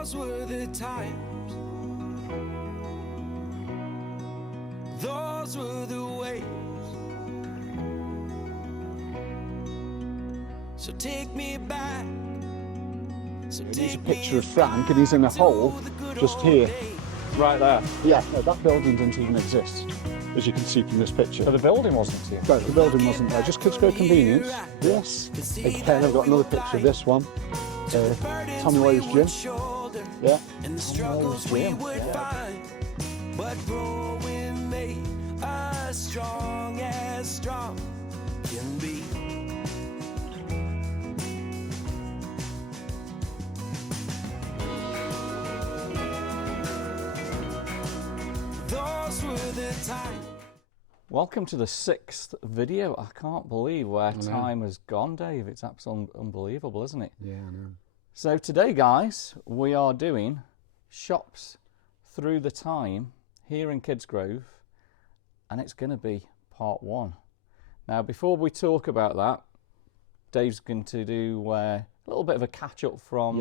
Those were the times. Those were the ways. So take me back. So Here's a picture of Frank, and he's in a hole just here. Right there. Yeah, no, that building didn't even exist, as you can see from this picture. So the building wasn't here? No, the building wasn't there, just Kidsgrove Convenience. Yes, again, I've got another picture of this one. Tommy Lowe's gym. Yeah, Tommy Lowe's gym. Yeah. But growing made us strong as strong can be. Those were the times. Welcome to the 6th video. I can't believe where time has gone, Dave. It's absolutely unbelievable, isn't it? Yeah, I know. So today, guys, we are doing shops through the time here in Kidsgrove, and it's going to be part 1. Now, before we talk about that, Dave's going to do a little bit of a catch-up from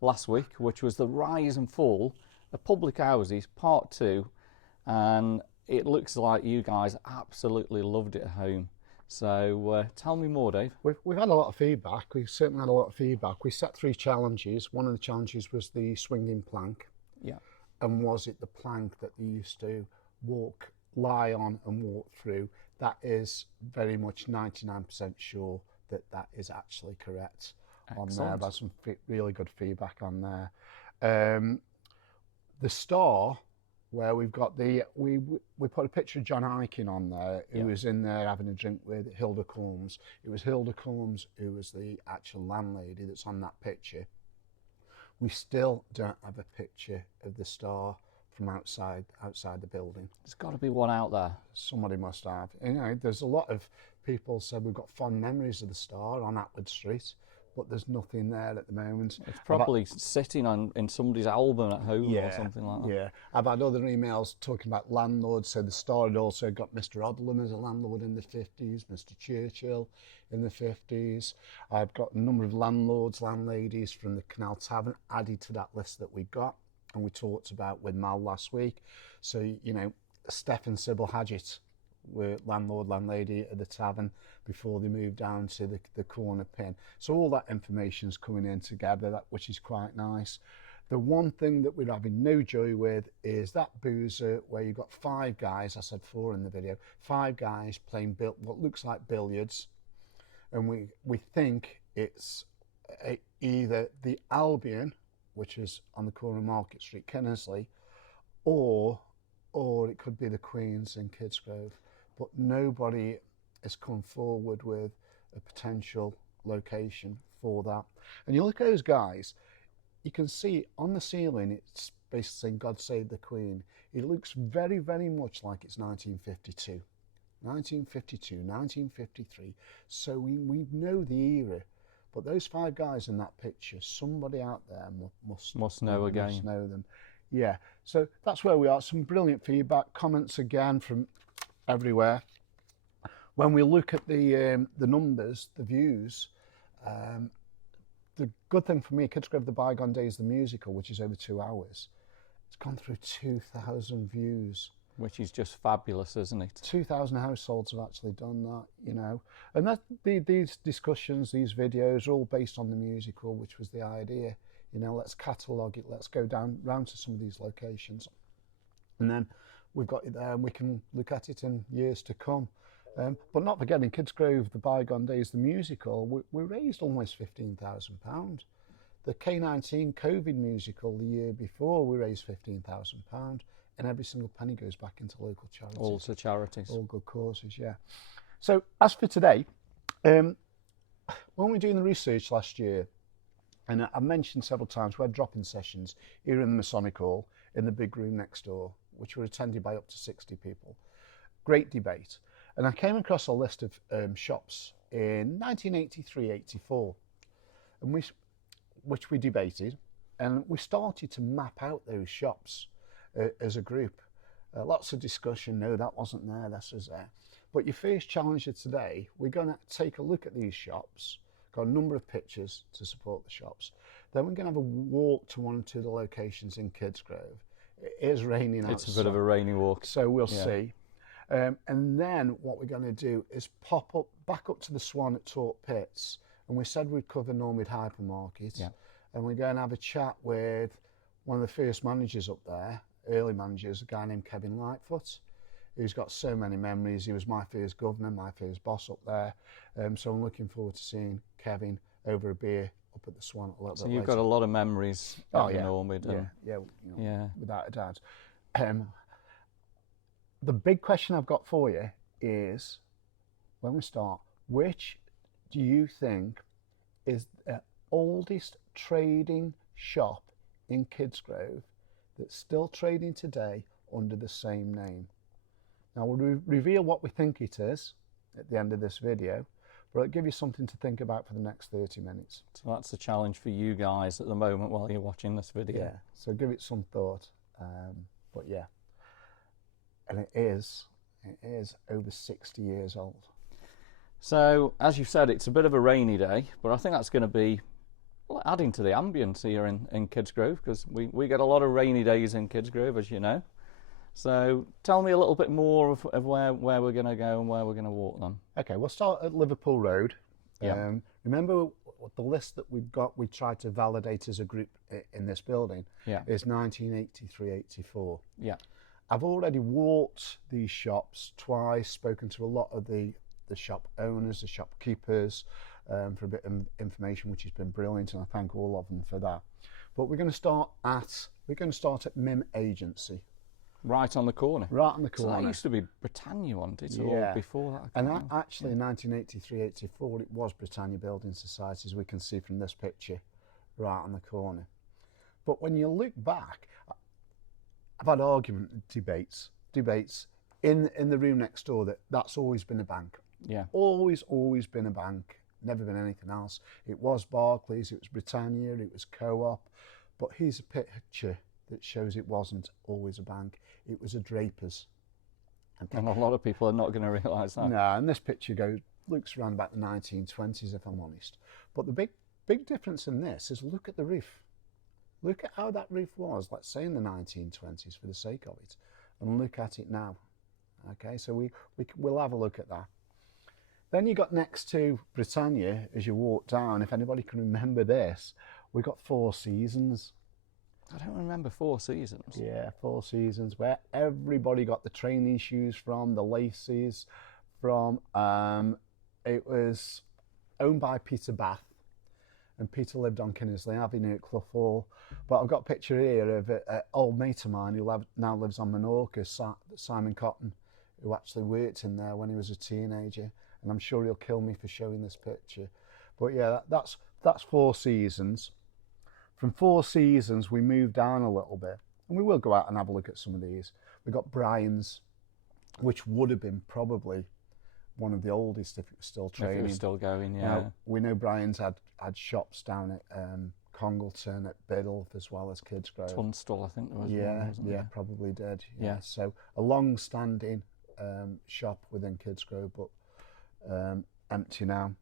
last week, which was the rise and fall of public houses, part 2, and it looks like you guys absolutely loved it at home. So tell me more, Dave. We've had a lot of feedback. We've certainly had a lot of feedback. We set 3 challenges. One of the challenges was the swinging plank. Yeah. And was it the plank that they used to lie on and walk through? That is very much 99% sure that that is actually correct. Excellent. On there. I've had some really good feedback on there. The star, where we've got we put a picture of John Aiken on there, who was in there having a drink with Hilda Combs. It was Hilda Combs who was the actual landlady that's on that picture. We still don't have a picture of the star from outside the building. There's got to be one out there. Somebody must have. You know, there's a lot of people said we've got fond memories of the star on Atwood Street, but there's nothing there at the moment. It's probably sitting in somebody's album at home or something like that. Yeah, I've had other emails talking about landlords. So the star had also got Mr. Odlum as a landlord in the 50s, Mr. Churchill in the 50s. I've got a number of landlords, landladies from the Canal Tavern added to that list that we got and we talked about with Mal last week. So, you know, Steph and Sybil Hadgett were landlord, landlady at the tavern before they moved down to the corner pin. So all that information's coming in together, which is quite nice. The one thing that we're having no joy with is that boozer where you've got 5 guys, I said 4 in the video, 5 guys playing what looks like billiards, and we think it's either the Albion, which is on the corner of Market Street, Kennersley, or it could be the Queen's in Kidsgrove. But nobody has come forward with a potential location for that. And you look at those guys, you can see on the ceiling, it's basically saying God Save the Queen. It looks very, very much like it's 1952. 1952, 1953. So we know the era. But those 5 guys in that picture, somebody out there must know again. Must know them. Yeah, so that's where we are. Some brilliant feedback, comments again from everywhere. When we look at the numbers, the views, the good thing for me, Kidsgrove the Bygone Days, the musical, which is over 2 hours, it's gone through 2,000 views. Which is just fabulous, isn't it? 2,000 households have actually done that, you know. And these discussions, these videos are all based on the musical, which was the idea. You know, let's catalogue it, let's go round to some of these locations. And then we've got it there and we can look at it in years to come. But not forgetting Kidsgrove the Bygone Days, the musical, we raised almost £15,000. The K19 COVID musical the year before, we raised £15,000. And every single penny goes back into local charities. All to charities. All good causes, yeah. So as for today, when we were doing the research last year, and I mentioned several times, we had drop-in sessions here in the Masonic Hall in the big room next door, which were attended by up to 60 people. Great debate. And I came across a list of shops in 1983-84, and which we debated, and we started to map out those shops as a group. Lots of discussion, no, that wasn't there, this was there. But your first challenge of today, we're going to take a look at these shops, Got a number of pictures to support the shops. Then we're going to have a walk to one or two of the locations in Kidsgrove. It is raining outside. It's a bit of a rainy walk. So we'll see. And then what we're going to do is pop up back up to the Swan at Torp Pits. And we said we'd cover Normid Hypermarket. Yeah. And we're going to have a chat with one of the first managers up there, early managers, a guy named Kevin Lightfoot, who's got so many memories. He was my first governor, my first boss up there. So I'm looking forward to seeing Kevin over a beer up at the Swan a little bit later. So you've got a lot of memories of Normid. Without a doubt. The big question I've got for you is, when we start, which do you think is the oldest trading shop in Kidsgrove that's still trading today under the same name? Now we'll reveal what we think it is at the end of this video, but it'll give you something to think about for the next 30 minutes. So that's the challenge for you guys at the moment while you're watching this video. Yeah, so give it some thought. But yeah, and it is over 60 years old. So as you said, it's a bit of a rainy day, but I think that's going to be adding to the ambience here in Kidsgrove, because we get a lot of rainy days in Kidsgrove, as you know. So tell me a little bit more of where we're going to go and where we're going to walk then. Okay, we'll start at Liverpool Road. Yeah. Remember the list that we tried to validate as a group in this building is 1983-84. Yeah. I've already walked these shops twice, spoken to a lot of the shop owners, the shopkeepers, for a bit of information, which has been brilliant, and I thank all of them for that. But we're going to start at Mim Agency. Right on the corner. Right on the corner. So that used to be Britannia, wasn't it? Or before that? And actually, in 1983-84, it was Britannia Building Society, as we can see from this picture, right on the corner. But when you look back, I've had debates in the room next door that's always been a bank. Yeah. Always been a bank. Never been anything else. It was Barclays, it was Britannia, it was Co-op. But here's a picture that shows it wasn't always a bank. It was a draper's. And a lot of people are not going to realise that. No, and this picture looks around about the 1920s, if I'm honest. But the big difference in this is, look at the roof. Look at how that roof was, let's say in the 1920s, for the sake of it, and look at it now. Okay, so we'll have a look at that. Then you got next to Britannia, as you walk down, if anybody can remember this, we got Four Seasons. I don't remember Four Seasons. Yeah, Four Seasons, where everybody got the training shoes from, the laces from. It was owned by Peter Bath, and Peter lived on Kinnersley Avenue at Clough Hall. But I've got a picture here of an old mate of mine who now lives on Menorca, Simon Cotton, who actually worked in there when he was a teenager. And I'm sure he'll kill me for showing this picture. But yeah, that's Four Seasons. From Four Seasons, we moved down a little bit, and we will go out and have a look at some of these. We got Brian's, which would have been probably one of the oldest if it was still trading. If it was still going, yeah. Now, we know Brian's had shops down at Congleton, at Biddulph, as well as Kidsgrove. Tunstall, I think there was one, wasn't there? Probably did. Yeah. So a long-standing shop within Kidsgrove, but empty now.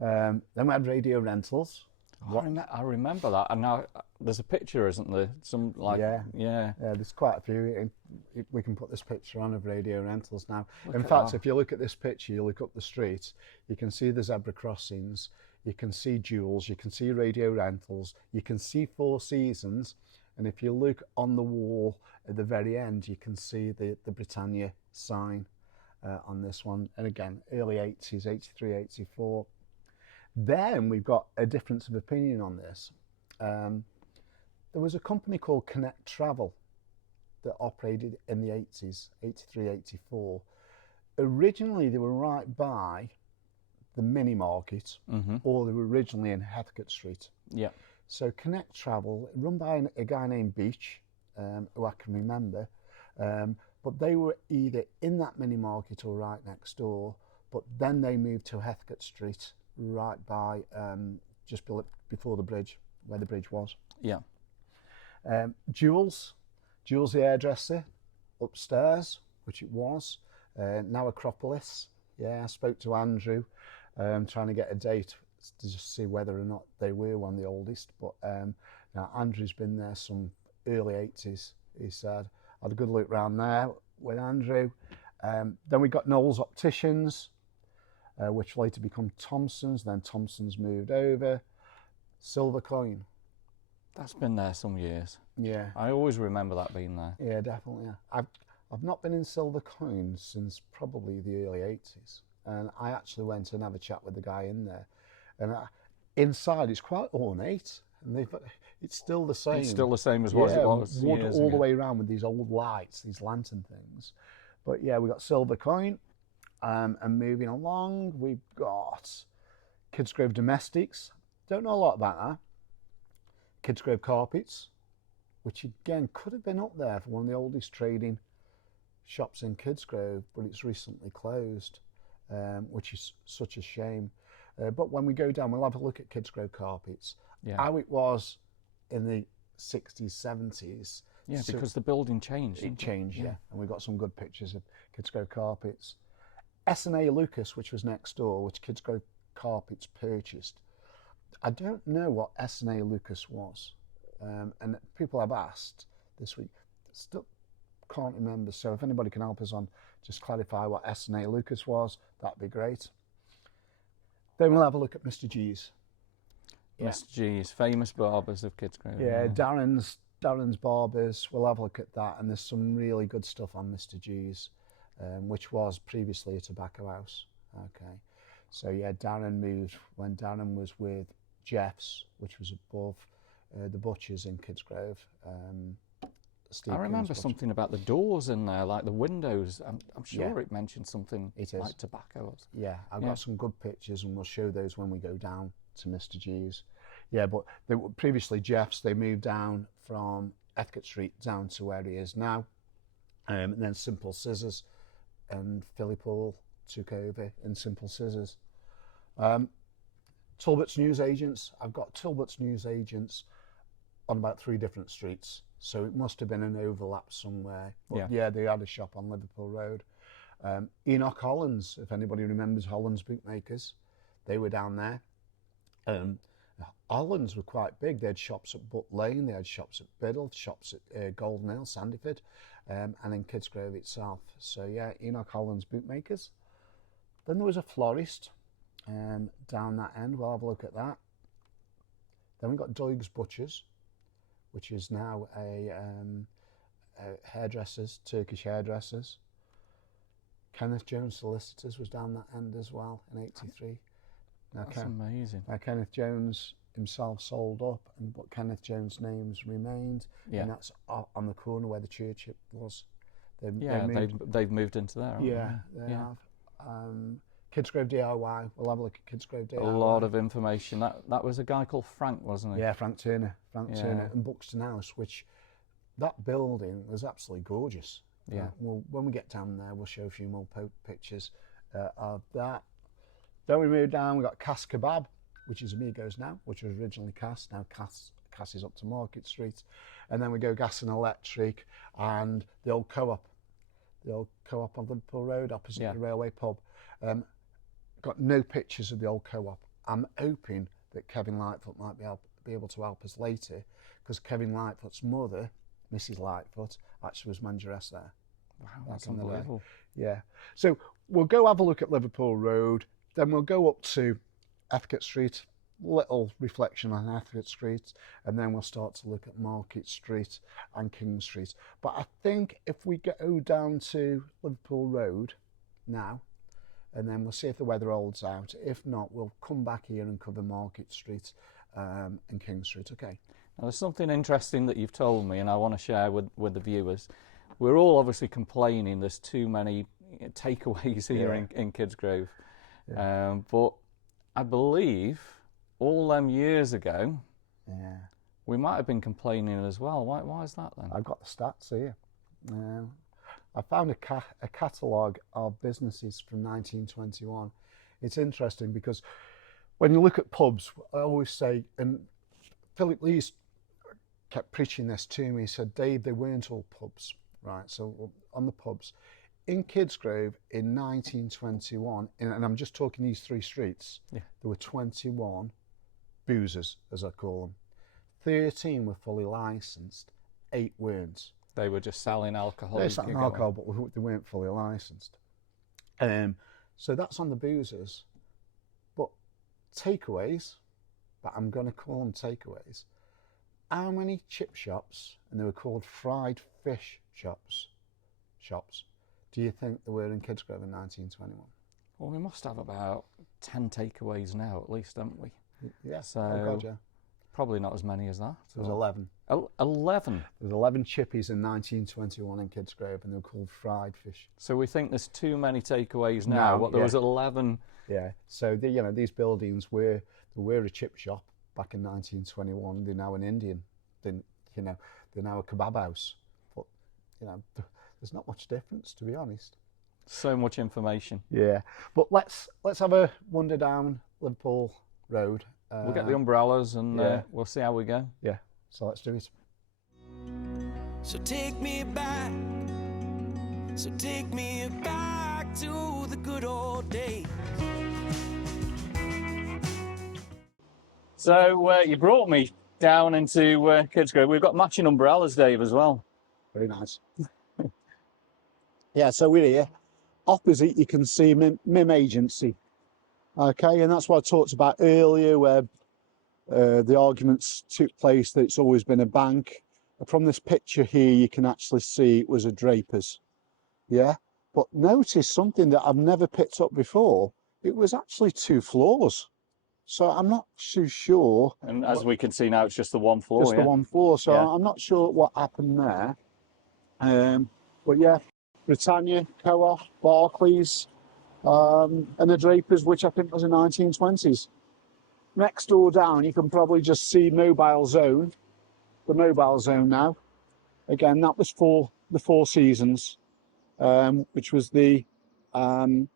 Then we had Radio Rentals. I remember that, and now there's a picture, isn't there? Yeah. There's quite a few. We can put this picture on of Radio Rentals now. In fact, if you look at this picture, you look up the street, you can see the zebra crossings, you can see Jewels, you can see Radio Rentals, you can see Four Seasons, and if you look on the wall at the very end, you can see the Britannia sign on this one. And again, early 80s, 83, 84. Then we've got a difference of opinion on this. There was a company called Connect Travel that operated in the 80s, 83, 84. Originally, they were right by the mini market, or they were originally in Heathcote Street. Yeah. So Connect Travel, run by a guy named Beach, who I can remember, but they were either in that mini market or right next door, but then they moved to Heathcote Street, right by just before the bridge, where the bridge was. Yeah. Jewels the hairdresser upstairs, which it was, now Acropolis. Yeah, I spoke to Andrew, trying to get a date to just see whether or not they were one of the oldest. But now Andrew's been there some early 80s, he said. I had a good look round there with Andrew. Then we got Knowles Opticians, which later become Thompson's. Then Thompson's moved over. Silver Coin. That's been there some years. Yeah. I always remember that being there. Yeah, definitely. Yeah. I've not been in Silver Coin since probably the early 80s. And I actually went and had a chat with the guy in there. And inside it's quite ornate. And it's still the same. It's still the same as what it was wood years all ago. the way around with these old lights, these lantern things. But yeah, we got Silver Coin. And moving along, we've got Kidsgrove Domestics. Don't know a lot about that. Kidsgrove Carpets, which again could have been up there for one of the oldest trading shops in Kidsgrove, but it's recently closed, which is such a shame. But when we go down, we'll have a look at Kidsgrove Carpets, how it was in the 60s, 70s. Yeah, because the building changed. It changed, yeah. And we've got some good pictures of Kidsgrove Carpets. S&A Lucas, which was next door, which Kidsgrove Carpets purchased. I don't know what S&A Lucas was, and people have asked this week, still can't remember. So if anybody can help us on just clarify what S&A Lucas was, that'd be great. Then we'll have a look at Mr. G's. Mr. G's, famous barbers of Kidsgrove. Yeah, Darren's Barbers. We'll have a look at that, and there's some really good stuff on Mr. G's, which was previously a tobacco house. Okay, so yeah, Darren moved when Darren was with Jeff's, which was above the butchers in Kidsgrove. I remember something about the doors in there, like the windows. I'm sure it mentioned something like tobacco. Yeah, I've got some good pictures, and we'll show those when we go down to Mr. G's. Yeah, but they were previously Jeff's. They moved down from Heathcote Street down to where he is now, and then Simple Scissors and Philly Paul took over in Simple Scissors. Talbot's Newsagents. I've got Talbot's Newsagents on about 3 different streets, so it must have been an overlap somewhere. But yeah, they had a shop on Liverpool Road. Enoch Hollands, if anybody remembers Hollands Bootmakers, they were down there. Hollands were quite big. They had shops at Butt Lane, they had shops at Biddle, shops at Golden Ale, Sandyford, and in Kidsgrove itself. So yeah, Enoch Hollands Bootmakers. Then there was a florist down that end. We'll have a look at that. Then we've got Doig's Butchers, which is now a hairdressers, Turkish hairdressers. Kenneth Jones Solicitors was down that end as well in 83. That's amazing. Now Kenneth Jones himself sold up, but Kenneth Jones' names remained, and that's on the corner where the church was. They've moved into there. They have. Kidsgrove DIY. We'll have a look at Kidsgrove DIY. A lot of information. That was a guy called Frank, wasn't he? Yeah, Frank Turner. Turner and Buxton House, which that building was absolutely gorgeous. Yeah. When we get down there, we'll show a few more pictures of that. Then we move down. We got Cass Kebab, which is Amigos now, which was originally Cass. Now Cass is up to Market Street, and then we go Gas and Electric and the old co-op. The old co-op on Liverpool Road opposite the railway pub. Got no pictures of the old co-op. I'm hoping that Kevin Lightfoot might be able to help us later, because Kevin Lightfoot's mother, Mrs. Lightfoot, actually was manageress there. Wow, that's unbelievable. Yeah. So we'll go have a look at Liverpool Road, then we'll go up to Heathcote Street, little reflection on Heathcote Street, and then we'll start to look at Market Street and King Street. But I think if we go down to Liverpool Road now, and then we'll see if the weather holds out. If not, we'll come back here and cover Market Street and King Street. Okay. Now, there's something interesting that you've told me, and I want to share with the viewers. We're all obviously complaining there's too many takeaways here in Kidsgrove. Yeah. But I believe all them years ago, we might have been complaining as well. Why is that then? I've got the stats here. I found a catalogue of businesses from 1921. It's interesting because when you look at pubs, I always say, and Philip Lees kept preaching this to me, he said, Dave, they weren't all pubs, right? So on the pubs, in Kidsgrove in 1921, and I'm just talking these 3 streets, Yeah. there were 21 boozers, as I call them. 13 were fully licensed, 8 weren't. They were just selling alcohol. They're selling alcohol, but they weren't fully licensed. So that's on the boozers. But takeaways, but I'm going to call them takeaways. How many chip shops, and they were called fried fish shops, do you think there were in Kidsgrove in 1921? Well, we must have about 10 takeaways now, at least, haven't we? Yeah. So oh God, yeah. probably not as many as that. There was 11. 11. There was 11 chippies in 1921 in Kidsgrove, and they were called fried fish. So we think there's too many takeaways now. No, There was 11. Yeah. So these buildings were a chip shop back in 1921. They're now an Indian. They're now a kebab house. But there's not much difference, to be honest. So much information. Yeah. But let's have a wander down Liverpool Road. We'll get the umbrellas and we'll see how we go. Yeah. So let's do it. So take me back. So take me back to the good old days. So you brought me down into Kidsgrove. We've got matching umbrellas, Dave, as well. Very nice. Yeah, so we're here. Opposite, you can see MIM Agency. Okay, and that's what I talked about earlier, where the arguments took place that it's always been a bank. From this picture here, you can actually see it was a draper's. Yeah, but notice something that I've never picked up before. It was actually 2 floors. So I'm not too sure. And as we can see now, it's just the one floor. Just the one floor. So I'm not sure what happened there. But yeah, Britannia, Co-op, Barclays, and the Drapers, which I think was the 1920s. Next door down, you can probably just see Mobile Zone, the Mobile Zone now. Again, that was for the Four Seasons, which was the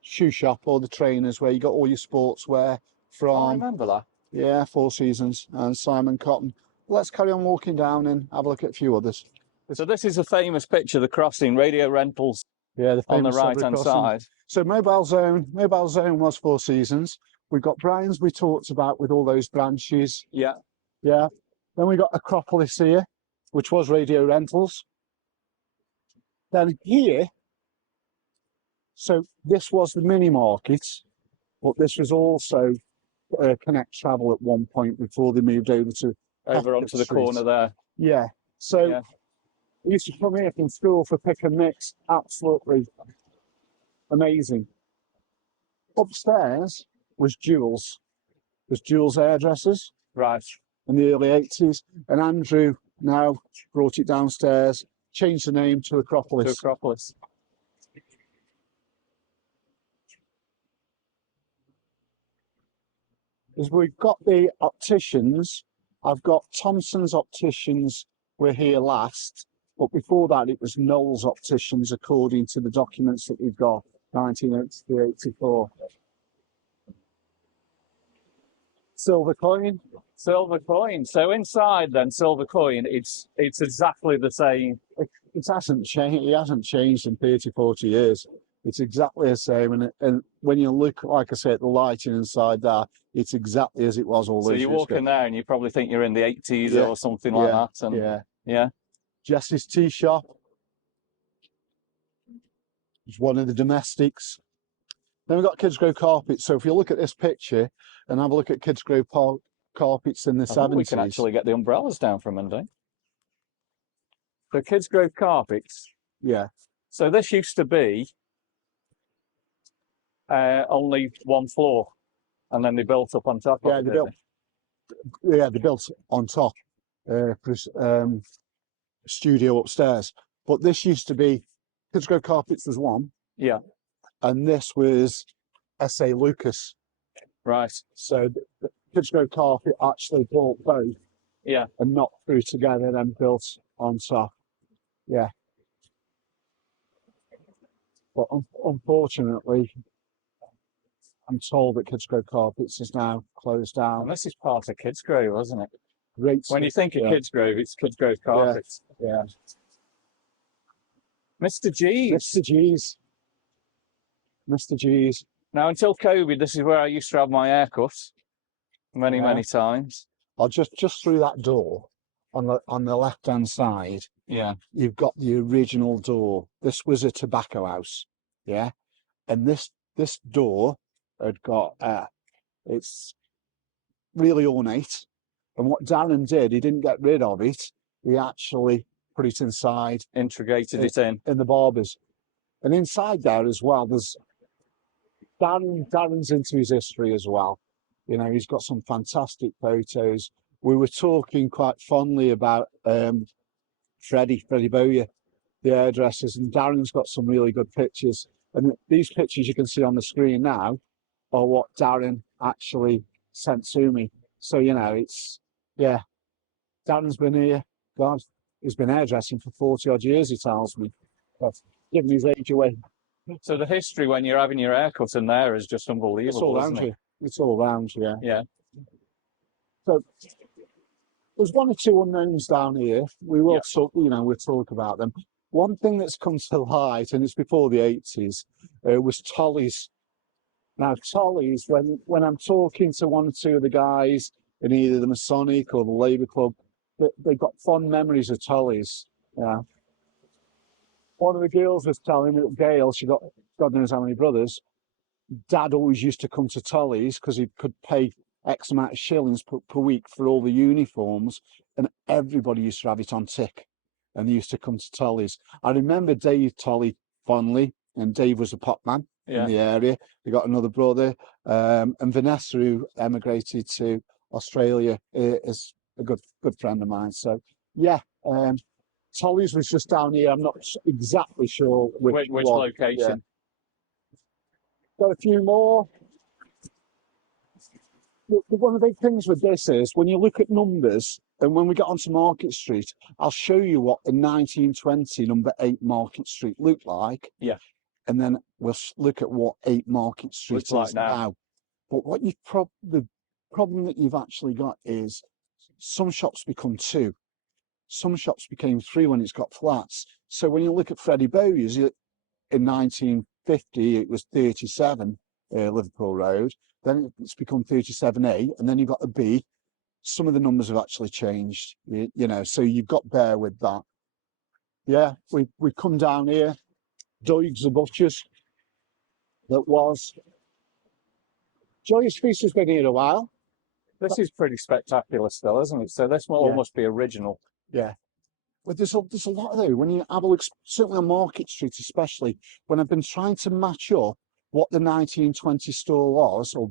shoe shop or the trainers where you got all your sportswear from. Oh, I remember that. Yeah, Four Seasons and Simon Cotton. Let's carry on walking down and have a look at a few others. So this is a famous picture, the crossing, Radio Rentals. Yeah, the on the famous right-hand side. So Mobile Zone was Four Seasons. We've got Brian's we talked about with all those branches. Yeah. Yeah. Then we got Acropolis here, which was Radio Rentals. Then here, so this was the mini market, but this was also Connect Travel at one point before they moved over to Over onto the corner there. Yeah. So we used to come here from school for pick and mix. Absolutely amazing. Upstairs was Jules. Was Jules Hairdressers. Right. In the early 80s. And Andrew now brought it downstairs, changed the name to Acropolis. To Acropolis. As we've got the opticians, I've got Thompson's Opticians were here last, but before that it was Knowles Opticians according to the documents that we've got, 1983-84. Silver coin. Silver coin. So inside then, silver coin, it's exactly the same. It hasn't changed. It hasn't changed in 30, 40 years. It's exactly the same. And when you look, like I say, at the lighting inside there, it's exactly as it was all those years ago. So you walk in there and you probably think you're in the 80s or something like that. And yeah. Jess's Tea Shop. It's one of the domestics. Then we've got Kidsgrove Carpets. So if you look at this picture and have a look at Kidsgrove Carpets in the 70s. We can actually get the umbrellas down for Monday. So Kidsgrove Carpets. Yeah. So this used to be only one floor, and then they built up on top. Yeah, they built on top. Studio upstairs. But this used to be Kidsgrove Carpets was one. Yeah. And this was S.A. Lucas. Right. So the Kidsgrove Carpet actually bought both. Yeah. And knocked through together and then built on top. Yeah. But unfortunately, I'm told that Kidsgrove Carpets is now closed down. And this is part of Kidsgrove, isn't it? Great. When you think of Kidsgrove, it's Kidsgrove Carpets. Yeah. Mr. G's. Mr. G's. Mr. G's. Now, until COVID, this is where I used to have my haircut many times. Or just through that door on the left-hand side, Yeah. you've got the original door. This was a tobacco house, yeah? And this door had got, it's really ornate. And what Darren did, he didn't get rid of it. He actually put it inside. Integrated it in. In the barbers. And inside there as well, there's Darren's into his history as well. You know, he's got some fantastic photos. We were talking quite fondly about Freddie Bowyer, the hairdressers, and Darren's got some really good pictures. And these pictures you can see on the screen now are what Darren actually sent to me. So, you know, it's, yeah, Darren's been here, God, he's been hairdressing for 40 odd years, he tells me. That's giving his age away. So the history when you're having your haircut in there is just unbelievable. It's all around isn't it? you. It's all around, yeah. Yeah. So there's one or two unknowns down here. We will talk, you know, we'll talk about them. One thing that's come to light, and it's before the 80s, was Tolly's. Now, Tolly's, when I'm talking to one or two of the guys in either the Masonic or the Labour Club, they've got fond memories of Tolly's. Yeah. One of the girls was telling me that Gail, she got God knows how many brothers, Dad always used to come to Tolly's because he could pay X amount of shillings per week for all the uniforms, and everybody used to have it on tick, and they used to come to Tolly's. I remember Dave Tolly fondly, and Dave was a pop man in the area. They got another brother, and Vanessa, who emigrated to Australia, is a good friend of mine. So yeah, Tolly's was just down here. I'm not exactly sure which location. Yeah. Got a few more. One of the big things with this is when you look at numbers, and when we get onto Market Street, I'll show you what the 1920 number 8 Market Street looked like. Yeah. And then we'll look at what 8 Market Street is like now. But what the problem that you've actually got is some shops become 2. Some shops became 3 when it's got flats. So when you look at Freddie Bowyer's, in 1950, it was 37 Liverpool Road. Then it's become 37A, and then you've got a B. Some of the numbers have actually changed, you know, so you've got to bear with that. Yeah, we come down here. Doig's the butchers. That was. Joyous Feast has been here a while. This is pretty spectacular still, isn't it? So this will almost be original. Yeah. But there's a lot of though. When you have a look, certainly on Market Street especially, when I've been trying to match up what the 1920 store was, or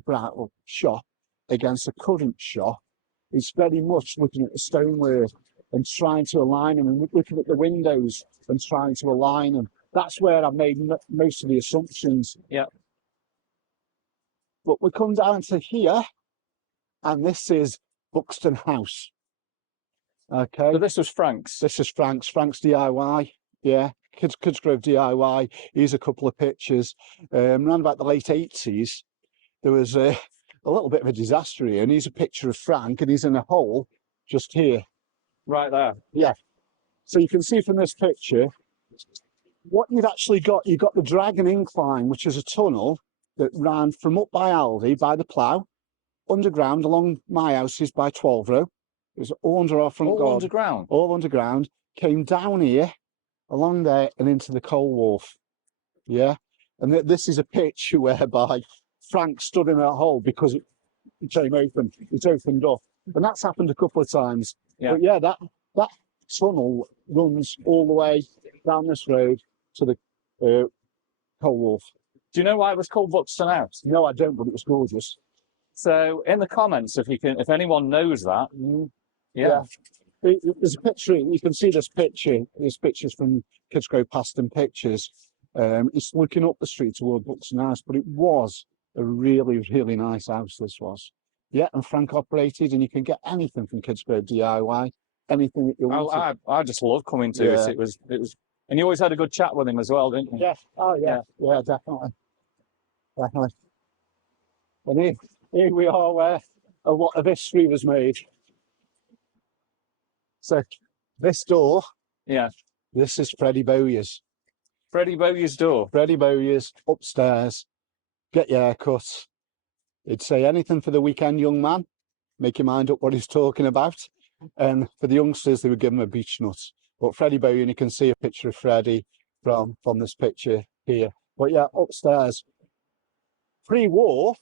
shop, against the current shop, it's very much looking at the stonework and trying to align them, and looking at the windows and trying to align them. That's where I've made most of the assumptions. Yeah. But we come down to here, and this is Buxton House. Okay. So this was Frank's. This is Frank's DIY. Yeah. Kidsgrove DIY. Here's a couple of pictures. Around about the late 80s, there was a little bit of a disaster here, and here's a picture of Frank, and he's in a hole just here. Right there. Yeah. So you can see from this picture, what you've actually got, you've got the Dragon Incline, which is a tunnel that ran from up by Aldi, by the plough, underground along my houses by 12 Row. It was all under our front garden. Underground? All underground. Came down here, along there, and into the coal wharf. Yeah. And this is a picture whereby Frank stood in that hole because it came open. It opened up. And that's happened a couple of times. Yeah. But yeah, that tunnel runs all the way down this road to the coal wharf. Do you know why it was called Buxton House? No, I don't, but it was gorgeous. So in the comments, if anyone knows that, yeah. There's a picture, you can see this picture. There's pictures from Kidsgrove Past and Pictures. It's looking up the street toward Buxton House, but it was a really, really nice house, this was. Yeah, and Frank operated, and you can get anything from Kidsgrove DIY, anything that you want. I just love coming to it. It was, and you always had a good chat with him as well, didn't you? Yeah, oh yeah, yeah, definitely. Definitely. And here we are where a lot of history was made. So this door, yeah, this is Freddie Bowyer's. Freddie Bowyer's door. Freddie Bowyer's upstairs. Get your hair cut. He'd say anything for the weekend, young man. Make your mind up what he's talking about. And for the youngsters, they would give him a beach nut. But Freddie Bowyer, and you can see a picture of Freddie from this picture here. But yeah, upstairs. Pre-war,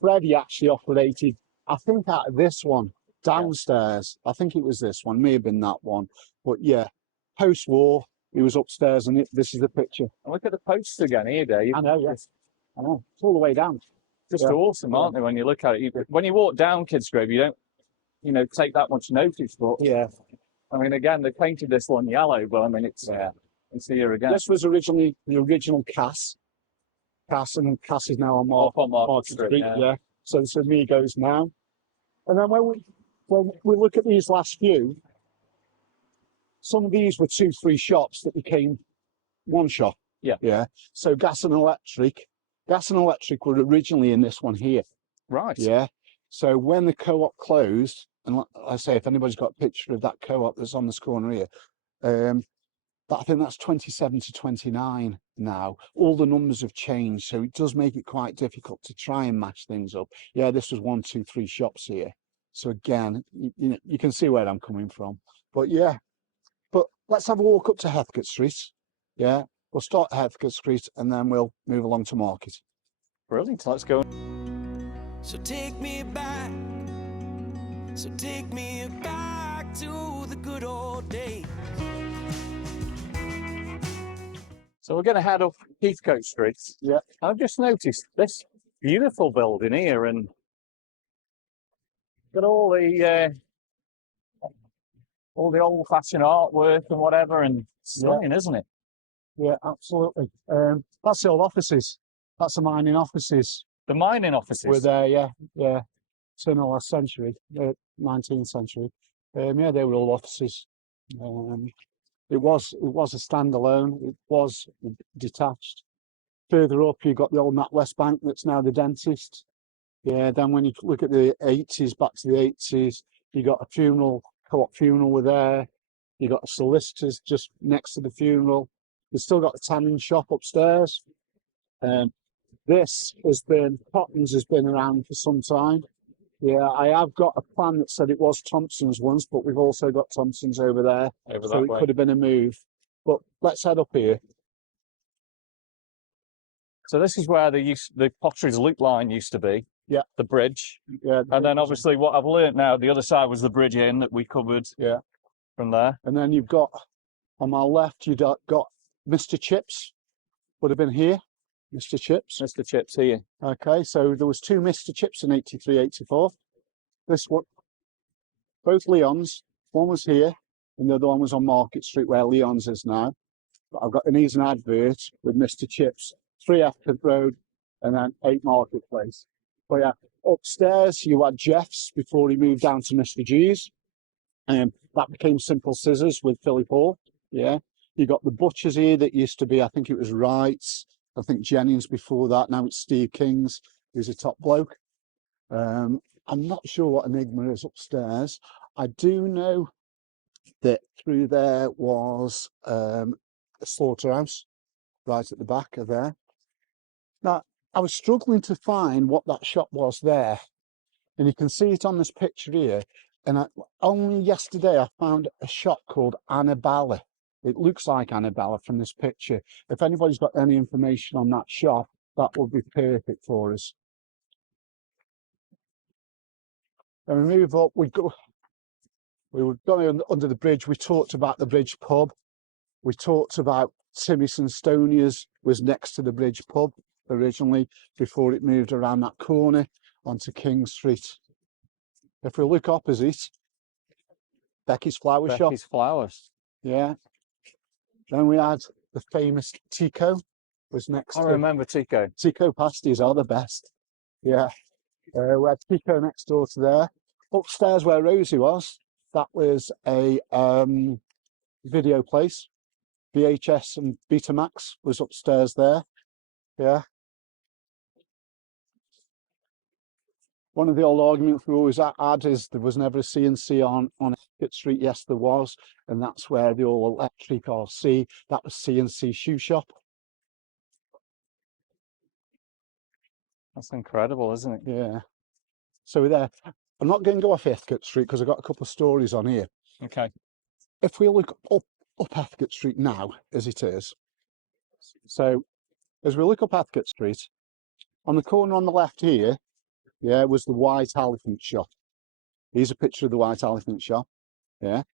Freddie actually operated, I think, out of this one, downstairs. I think it was this one, may have been that one. But yeah, post-war, he was upstairs, and this is the picture. And look at the posts again here, Dave. I know, yes. I know. It's all the way down. Just awesome, aren't they, when you look at it? When you walk down Kidsgrove, you don't, take that much notice. But yeah, I mean, again, they painted this one yellow, but I mean, it's here again. This was originally the original Cass, and Cass is now on Market Street. Yeah. So this is Amigos now. And then when we look at these last few, some of these were 2-3 shops that became one shop. Yeah. Yeah. So Gas and Electric were originally in this one here. Right. Yeah. So when the co-op closed, and I say, if anybody's got a picture of that co-op that's on this corner here, I think that's 27 to 29 now. All the numbers have changed, so it does make it quite difficult to try and match things up. Yeah, this was 1, 2, 3 shops here. So again, you can see where I'm coming from. But yeah, but let's have a walk up to Heathcote Street. Yeah, we'll start at Heathcote Street and then we'll move along to Market. Brilliant. Let's go. So take me back to the good old days. So we're going to head up Heathcote Street. Yeah. I've just noticed this beautiful building here, and got all the old-fashioned artwork and whatever, and stunning, isn't it? Yeah, absolutely. That's the old offices. That's the mining offices. The mining offices were there, yeah. So in the last century, 19th century. Yeah, they were all offices. It was a standalone. It was detached. Further up, you got the old NatWest Bank that's now the dentist. Yeah. Then when you look at the 80s, back to the 80s, you got a funeral, co-op funeral were there. You got a solicitors just next to the funeral. You've still got the tanning shop upstairs. Potton's has been around for some time. Yeah, I have got a plan that said it was Thompson's once, but we've also got Thompson's over there. So it could have been a move. But let's head up here. So this is where the Potteries loop line used to be. Yeah. The bridge. Yeah. And then obviously what I've learnt now, the other side was the bridge in that we covered. Yeah. From there. And then you've got, on my left, you've got Mr. Chips, would have been here. Mr. Chips. Mr. Chips here. Okay, so there was 2 Mr. Chips in 83, 84. This one, both Leon's. One was here, and the other one was on Market Street, where Leon's is now. But I've got an advert with Mr. Chips, 3 Heathcote Road, and then 8 Marketplace. But yeah, upstairs you had Jeff's before he moved down to Mr. G's. That became Simple Scissors with Philip Hall. Yeah, you got the butchers here that used to be, I think it was Wright's. I think Jennings before that. Now it's Steve King's, who's a top bloke. I'm not sure what Enigma is upstairs. I do know that through there was a slaughterhouse right at the back of there. Now, I was struggling to find what that shop was there. And you can see it on this picture here. And only yesterday I found a shop called Annabella. It looks like Annabella from this picture. If anybody's got any information on that shop, that would be perfect for us. Then we move up, we were going under the bridge. We talked about the Bridge pub. We talked about Timmy's and Stonia's was next to the Bridge pub originally, before it moved around that corner onto King Street. If we look opposite, Becky's Flower Shop. Becky's Flowers. Yeah. Then we had the famous Tico was next. I remember Tico. Tico pasties are the best. Yeah. We had Tico next door to there. Upstairs where Rosie was, that was a video place. VHS and Betamax was upstairs there. Yeah. one of the old arguments we always had is there was never a C&C on Heathcote Street. Yes, there was, and that's where the all electric RC, that was C&C shoe shop. That's incredible, isn't it? Yeah. So we're there. I'm not going to go off Heathcote Street because I've got a couple of stories on here. Okay. If we look up Heathcote Street now, as it is, so as we look up Heathcote Street, on the corner on the left here, yeah, was the White Elephant shop. Here's a picture of the White Elephant shop, yeah.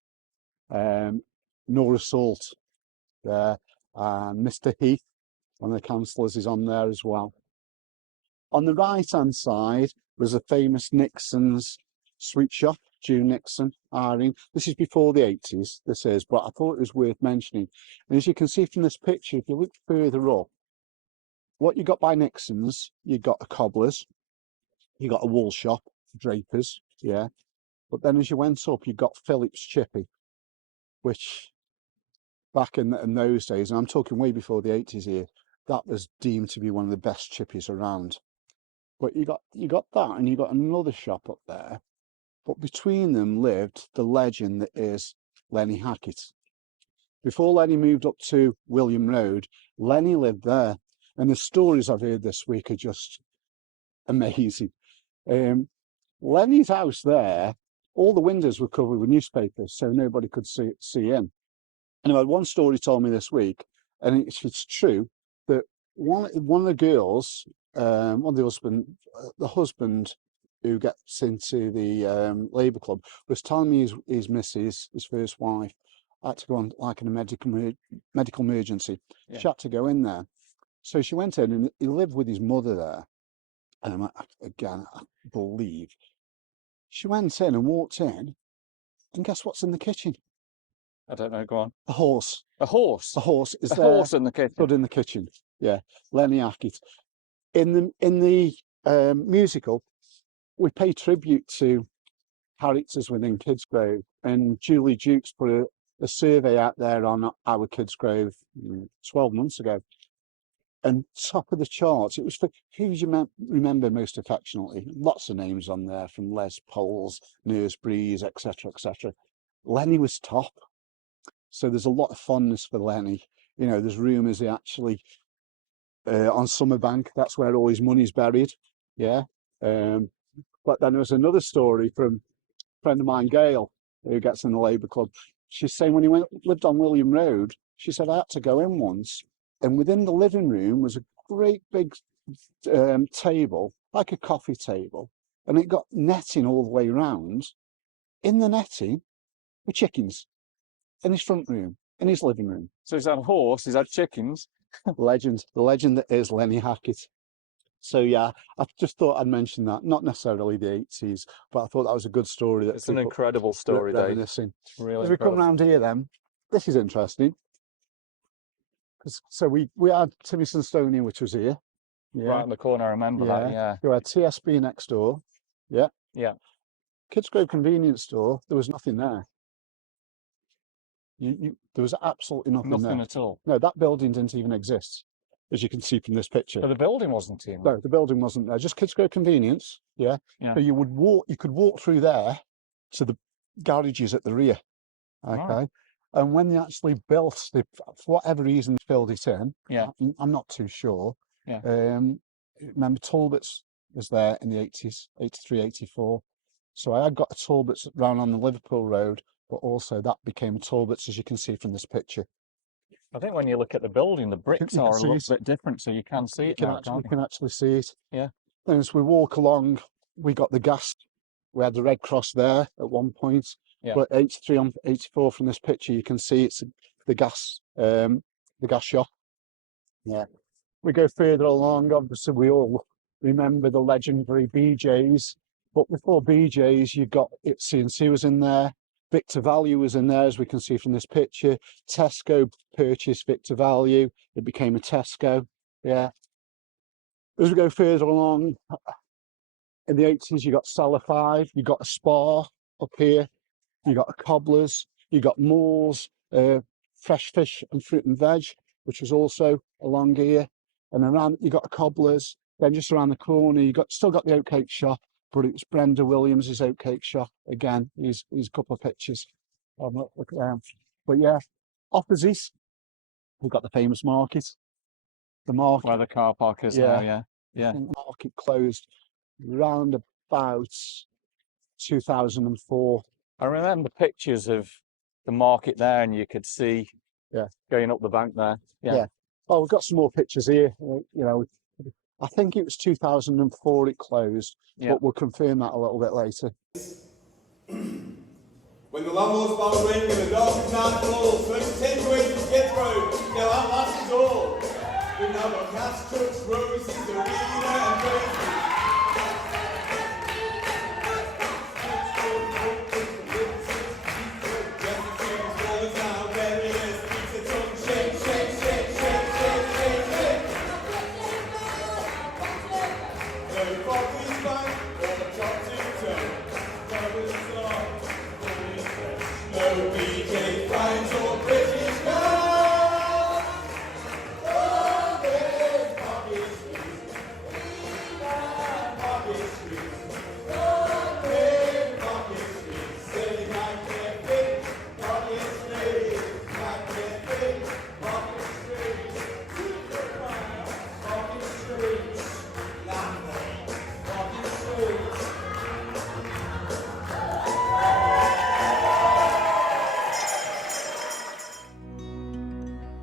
Nora Salt there, and Mr. Heath, one of the councillors, is on there as well. On the right-hand side was a famous Nixon's sweet shop, June Nixon, Irene. This is before the 80s, this is, but I thought it was worth mentioning. And as you can see from this picture, if you look further up, what you got by Nixon's, you got a cobbler's, you got a wool shop, drapers, yeah. But then as you went up, you got Phillips Chippy, which back in those days, and I'm talking way before the 80s here, that was deemed to be one of the best chippies around. But you got that, and you got another shop up there. But between them lived the legend that is Lenny Hackett. Before Lenny moved up to William Road, Lenny lived there. And the stories I've heard this week are just amazing. Lenny's house there, all the windows were covered with newspapers, so nobody could see in. Anyway, one story told me this week, and it's true, that one of the girls, the husband who gets into the Labour Club, was telling me his missus, his first wife, had to go on like in a medical emergency. Yeah. She had to go in there. So she went in, and he lived with his mother there. And again, I believe. She went in and walked in, and guess what's in the kitchen? I don't know, go on. A horse. A horse? A horse is a there. Horse in the kitchen? Stood in the kitchen, yeah. Lenny Hackett. In the musical, we pay tribute to characters within Kidsgrove, and Julie Jukes put a survey out there on our Kidsgrove 12 months ago. And top of the charts, it was for who you remember most affectionately. Lots of names on there, from Les Pauls, Nurse Breeze, etc., etc. Lenny was top. So there's a lot of fondness for Lenny. You know, there's rumours he actually, on Summerbank, that's where all his money's buried. Yeah. But then there was another story from a friend of mine, Gail, who gets in the Labour Club. She's saying when he lived on William Road, she said, I had to go in once, and within the living room was a great big table, like a coffee table, and it got netting all the way around. In the netting were chickens, in his front room, in his living room. So he's had a horse, he's had chickens. Legend, the legend that is Lenny Hackett. So yeah, I just thought I'd mention that. Not necessarily the 80s, but I thought that was a good story. It's an incredible story, Dave. Really as we come round here then, this is interesting. So we had Timison Stoney, which was here. Yeah. Right in the corner, I remember that, yeah. We had TSB next door. Yeah. Yeah. Kidsgrove convenience store, there was nothing there. There was absolutely nothing at all. No, that building didn't even exist, as you can see from this picture. But the building wasn't in. No, the building wasn't there. Just Kidsgrove convenience. Yeah. So you could walk through there to the garages at the rear. Okay. Right. And when they actually built, for whatever reason, filled it in. Yeah. I'm not too sure. Yeah. Remember Talbot's was there in the 80s, 83, 84. So I had got a Talbot's round on the Liverpool Road, but also that became a Talbot's, as you can see from this picture. I think when you look at the building, the bricks are a little bit different, so you can see it now, you can actually see it. Yeah. Then as we walk along, we got the gas. We had the Red Cross there at one point. Yeah. But 83 on 84 from this picture, you can see it's the gas shop. Yeah. We go further along, obviously we all remember the legendary BJ's. But before BJ's, you got C&C was in there. Victor Value was in there, as we can see from this picture. Tesco purchased Victor Value. It became a Tesco. Yeah. As we go further along, in the 80s, you got Cellar 5. You got a Spa up here. You got a Cobbler's. You got Moore's, Fresh Fish and Fruit and Veg, which was also along here. And around, you got a Cobbler's. Then just around the corner, still got the Oatcake shop. but it's Brenda Williams' oatcake shop. Again, he's a couple of pictures. I'm not looking around. But yeah, opposite, we've got the famous market. The market. Where the car park is now, yeah. Yeah. The market closed round about 2004. I remember pictures of the market there, and you could see going up the bank there. Yeah. Oh, we've got some more pictures here. You know, I think it was 2004 it closed, but we'll confirm that a little bit later. When the landlord's bell ring and the dark night falls, so it's 10 to 8 from Kidsgrove, now that last is all. We've now got cats, trucks, roses, arena and faces.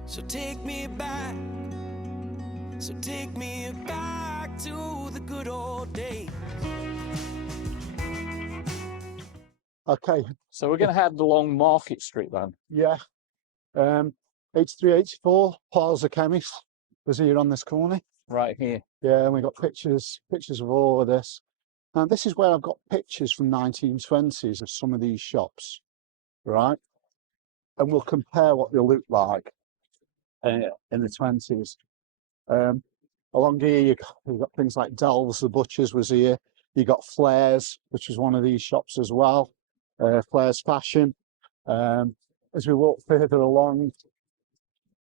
So take me back, so take me back to the good old days. Okay. So we're going to head along Market Street then. Yeah. 8384, Paul's the chemist, was here on this corner. Right here. Yeah, and we got pictures of all of this. Now this is where I've got pictures from 1920s of some of these shops, right? And we'll compare what they look like in the 20s. Along here you've got things like Delves the Butcher's was here. You got Flair's, which was one of these shops as well. Flair's Fashion. As we walk further along,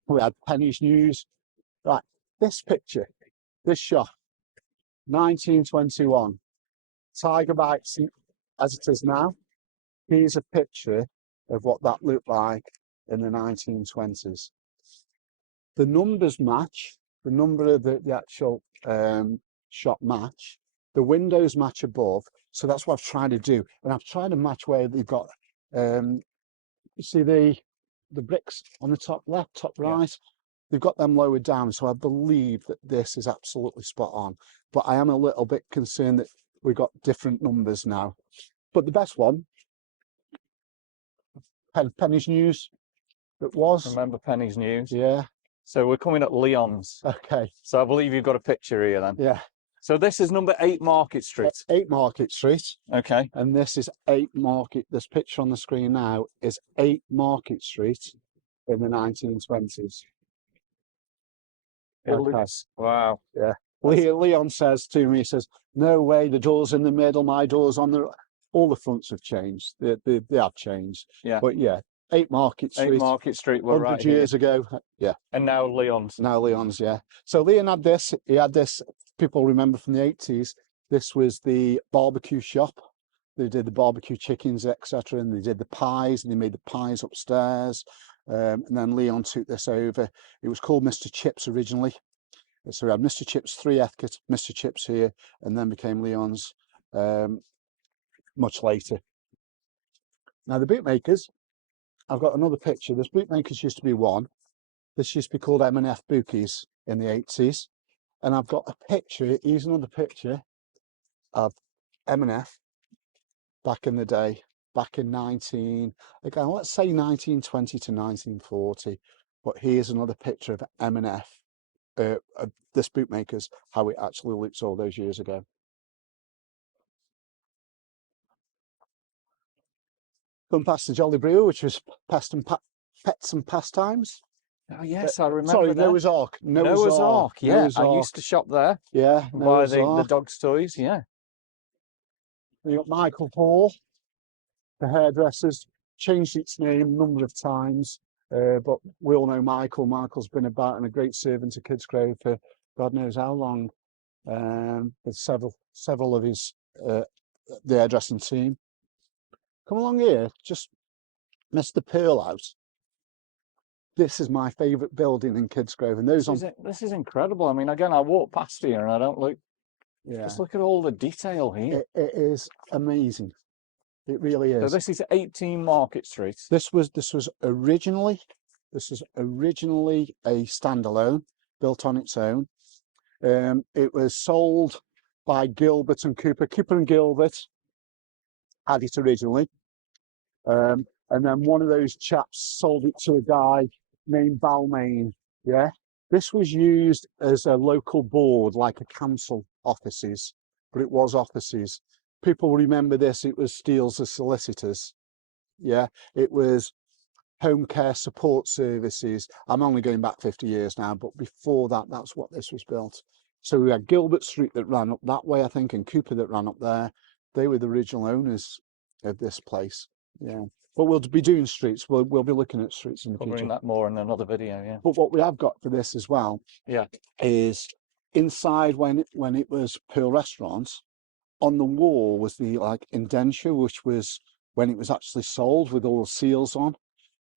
we had Penny's News. Right, this picture, this shop, 1921. Tiger Bites as it is now. Here's a picture of what that looked like in the 1920s. The numbers match, the number of the actual shop match, the windows match above, so that's what I've tried to do. And I've tried to match where they've got, you see the bricks on the top left, top right, they've got them lowered down, so I believe that this is absolutely spot on. But I am a little bit concerned that we've got different numbers now. But the best one, Penny's News, it was. Remember Penny's News? Yeah. So we're coming at Leon's. Okay. So I believe you've got a picture here then. Yeah. So this is number 8 Market Street. 8 Market Street. Okay. And this is 8 Market, this picture on the screen now is 8 Market Street in the 1920s. It looks, wow. Yeah. Leon says to me, he says, no way, the door's in the middle, my door's on the... All the fronts have changed. They have changed. Yeah. But yeah, 8 Market Street. 8 Market Street, we're 100 right years here. ago. Yeah. And now Leon's. Now Leon's, yeah. So Leon had this. He had this, people remember from the 80s, this was the barbecue shop. They did the barbecue chickens, etc. And they did the pies, and they made the pies upstairs. And then Leon took this over. It was called Mr. Chips originally. So we had Mr. Chips, 3 Heathcote, Mr. Chips here, and then became Leon's much later. Now the bootmakers, I've got another picture. This bootmakers used to be one. This used to be called M&F Bookies in the 80s. And I've got a picture, here's another picture of M&F back in the day, back in let's say 1920 to 1940. But here's another picture of M&F, this bootmakers, how it actually looks all those years ago. Come past the Jolly Brewer, which was Pets and Pastimes. Oh yes, I remember. Sorry, that. Noah's Ark. Noah's Ark. Yeah, Noah's I Ark. used to shop there. Yeah, Buy the dog's toys. Yeah. You got Michael Paul, the hairdressers, changed its name a number of times, but we all know Michael. Michael's been about and a great servant to Kidsgrove for God knows how long. There's several of his the hairdressing team. Come along here, just miss the Pearl House. This is my favourite building in Kidsgrove, and those This is incredible. I mean, again, I walk past here and I don't look. yeah, Just look at all the detail here. it is amazing. It really is. So this is 18 Market Street. This was originally a standalone, built on its own. It was sold by Gilbert and Cooper. Cooper and Gilbert had it originally, and then one of those chaps sold it to a guy named Balmain. Yeah, this was used as a local board, like a council offices, but it was offices. People remember this. It was Steele's the solicitors. Yeah, it was home care support services. I'm only going back 50 years now, but before that, that's what this was built. So we had Gilbert Street that ran up that way, I think, and Cooper that ran up there. They were the original owners of this place. Yeah, but we'll be doing streets. We'll be looking at streets in the future. Covering that more in another video, yeah. But what we have got for this as well, yeah, is inside when it was Pearl Restaurants, on the wall was the like indenture, which was when it was actually sold with all the seals on.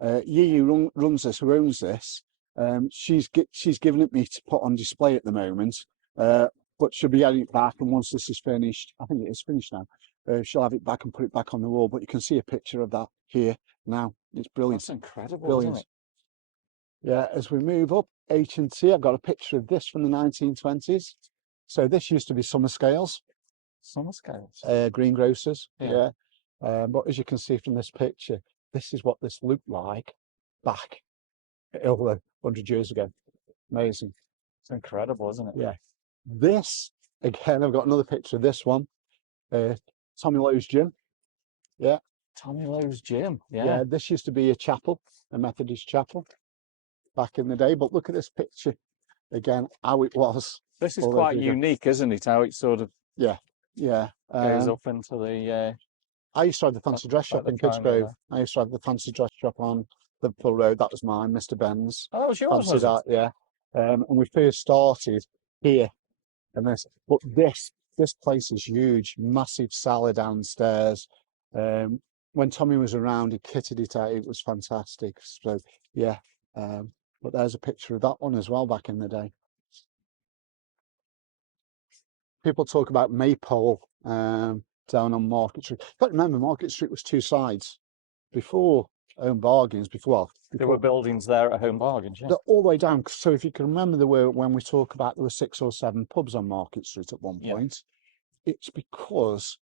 Yi who runs this, who owns this, she's given it me to put on display at the moment, but she'll be getting it back, and once this is finished, I think it is finished now, she'll have it back and put it back on the wall. But you can see a picture of that here now. It's brilliant. That's incredible, brilliant. Isn't it? Yeah, as we move up H&T, I've got a picture of this from the 1920s. So this used to be Summer Scales. Summer Scales. Greengrocers. Yeah. But as you can see from this picture, this is what this looked like back over 100 years ago. Amazing. It's incredible, isn't it? Yeah. This, again, I've got another picture of this one. Tommy Lowe's Gym. Yeah. Tommy Lowe's Gym. Yeah. Yeah, this used to be a chapel, a Methodist chapel back in the day. But look at this picture again, how it was. This is quite unique, isn't it? How it sort of goes up into the. I used to have the fancy dress shop in Kidsgrove. I used to have the fancy dress shop on Liverpool Road. That was mine, Mr. Ben's. Oh, that was yours, was it? Yeah. And we first started here, and but this place is huge, massive cellar downstairs. When Tommy was around, he kitted it out. It was fantastic. So yeah, but there's a picture of that one as well back in the day. People talk about Maypole down on Market Street. But remember, Market Street was two sides before Home Bargains. There were buildings there at Home Bargains. Yeah. They're all the way down. So if you can remember, when we talk about there were 6 or 7 pubs on Market Street at one point. It's because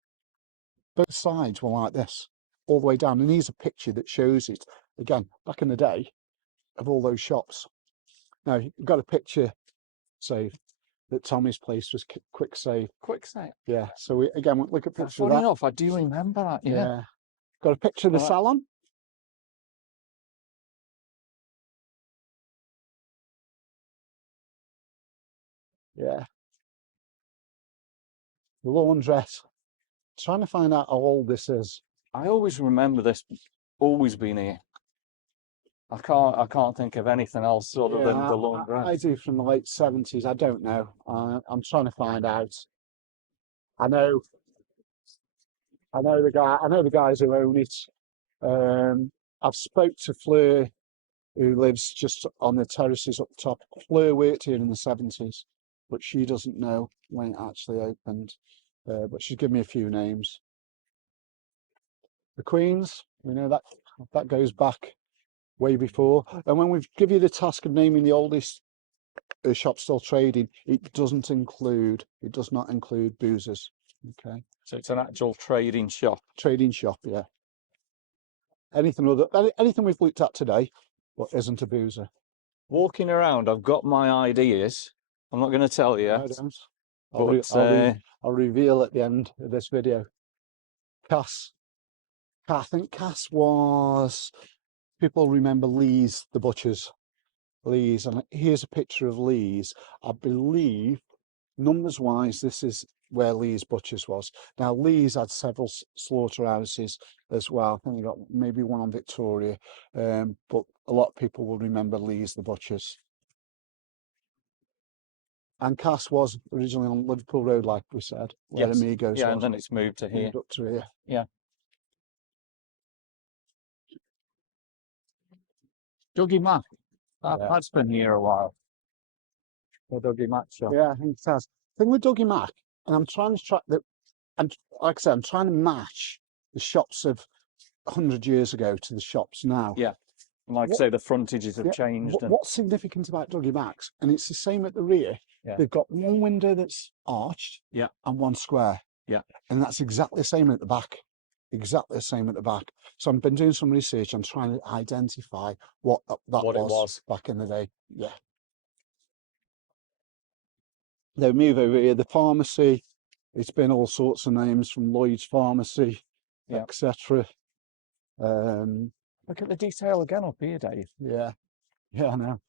both sides were like this, all the way down. And here's a picture that shows it again back in the day of all those shops. Now you've got a picture, say, that Tommy's place was Quick Save. Quick Save. Yeah. So we look at pictures of funny that. enough, I do remember that. Yeah. Got a picture of the salon. Yeah. The laundress. Trying to find out how old this is. I always remember this always being here. I can't think of anything else other than the laundress. I do from the late 70s. I don't know. I'm trying to find out. I know the guys who own it. I've spoke to Fleur, who lives just on the terraces up top. Fleur worked here in the 70s, but she doesn't know when it actually opened. But she's given me a few names. The Queens, we know that goes back way before. And when we give you the task of naming the oldest shop still trading, it does not include boozers. Okay. So it's an actual trading shop. Trading shop, yeah. Anything we've looked at today, but isn't a boozer. Walking around, I've got my ideas. I'm not going to tell you. I don't. I'll reveal at the end of this video. Cass. I think Cass was. People remember Lee's, the butchers. Lee's, and here's a picture of Lee's. I believe, numbers-wise, this is where Lee's Butchers was. Now, Lee's had several slaughterhouses as well. I think they got maybe one on Victoria, but a lot of people will remember Lee's, the Butchers. And Cass was originally on Liverpool Road, like we said, where Yes. Amigos Yeah, was. and then it's moved to here. Moved up to here. Yeah. Dougie Mac. That's been here a while. The Dougie Mac shop. Yeah, I think it has. The thing with Dougie Mac, and I'm trying to track that, and like I said, I'm trying to match the shops of 100 years ago to the shops now. Yeah. And like I say, the frontages have changed. And What's significant about Dougie Mac's, and it's the same at the rear, Yeah. they've got one window that's arched Yeah. and one square. Yeah. And that's exactly the same at the back. Exactly the same at the back. So I've been doing some research and trying to identify what that What it was was. back in the day. Yeah. They move over here. The pharmacy, it's been all sorts of names, from Lloyd's Pharmacy, Yeah. etc. Look at the detail again up here, Dave. Yeah. Yeah, I know.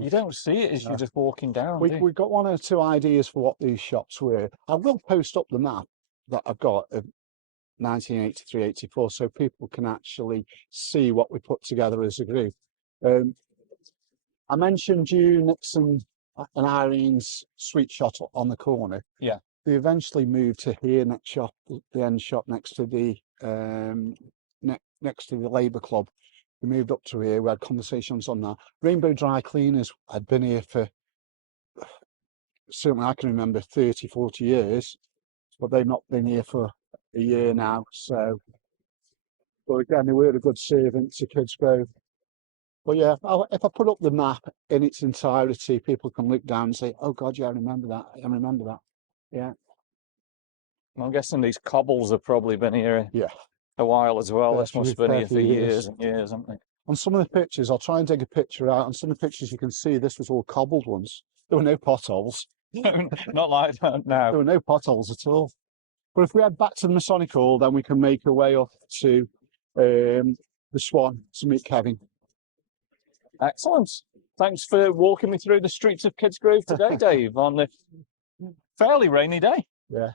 You don't see it as you're just walking down. do you? We've got one or two ideas for what these shops were. I will post up the map that I've got of 1983, 84, so people can actually see what we put together as a group. I mentioned you, Nixon, and Irene's sweet shop on the corner. Yeah. They eventually moved to here, next shop, the end shop next to the next to the Labour Club. We moved up to here. We had conversations on that. Rainbow Dry Cleaners had been here for, certainly I can remember, 30, 40 years, but they've not been here for a year now. So, but again, they were a good servant to Kidsgrove. But yeah, if I put up the map in its entirety, people can look down and say, oh God, yeah, I remember that. I remember that. Yeah. I'm guessing these cobbles have probably been here Yeah. a while as well. Yeah, This must have been here for years and years, haven't they? On some of the pictures, I'll try and dig a picture out. On some of the pictures, you can see this was all cobbled ones. There were no potholes. Not like that now. There were no potholes at all. But if we head back to the Masonic Hall, then we can make our way up to the Swan to meet Kevin. Excellent. Thanks for walking me through the streets of Kidsgrove today, Dave, on the fairly rainy day. Yeah.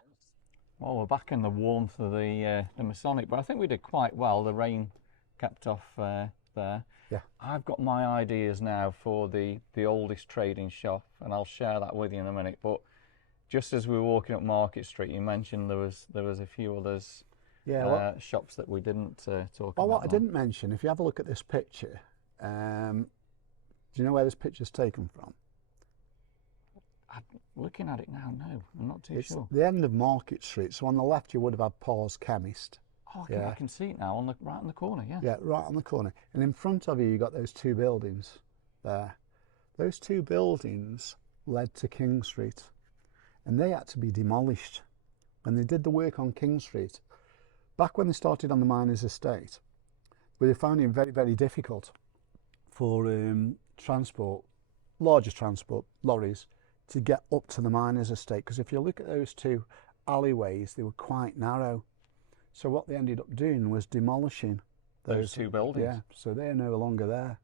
Well, we're back in the warmth of the Masonic, but I think we did quite well. The rain kept off there. Yeah. I've got my ideas now for the oldest trading shop, and I'll share that with you in a minute. But just as we were walking up Market Street, you mentioned there was a few others shops that we didn't talk about. Well, what I didn't mention, if you have a look at this picture, do you know where this picture's taken from? Looking at it now, no, I'm not too sure. The end of Market Street. So on the left, you would have had Paul's Chemist. Oh, I can see it now, right on the corner, yeah. Yeah, right on the corner. And in front of you, you got those two buildings there. Those two buildings led to King Street, and they had to be demolished. When they did the work on King Street, back when they started on the miners' estate, but they found it very, very difficult for transport, larger transport, lorries, to get up to the miners' estate. Because if you look at those two alleyways, they were quite narrow. So what they ended up doing was demolishing those two buildings. Yeah, so they're no longer there.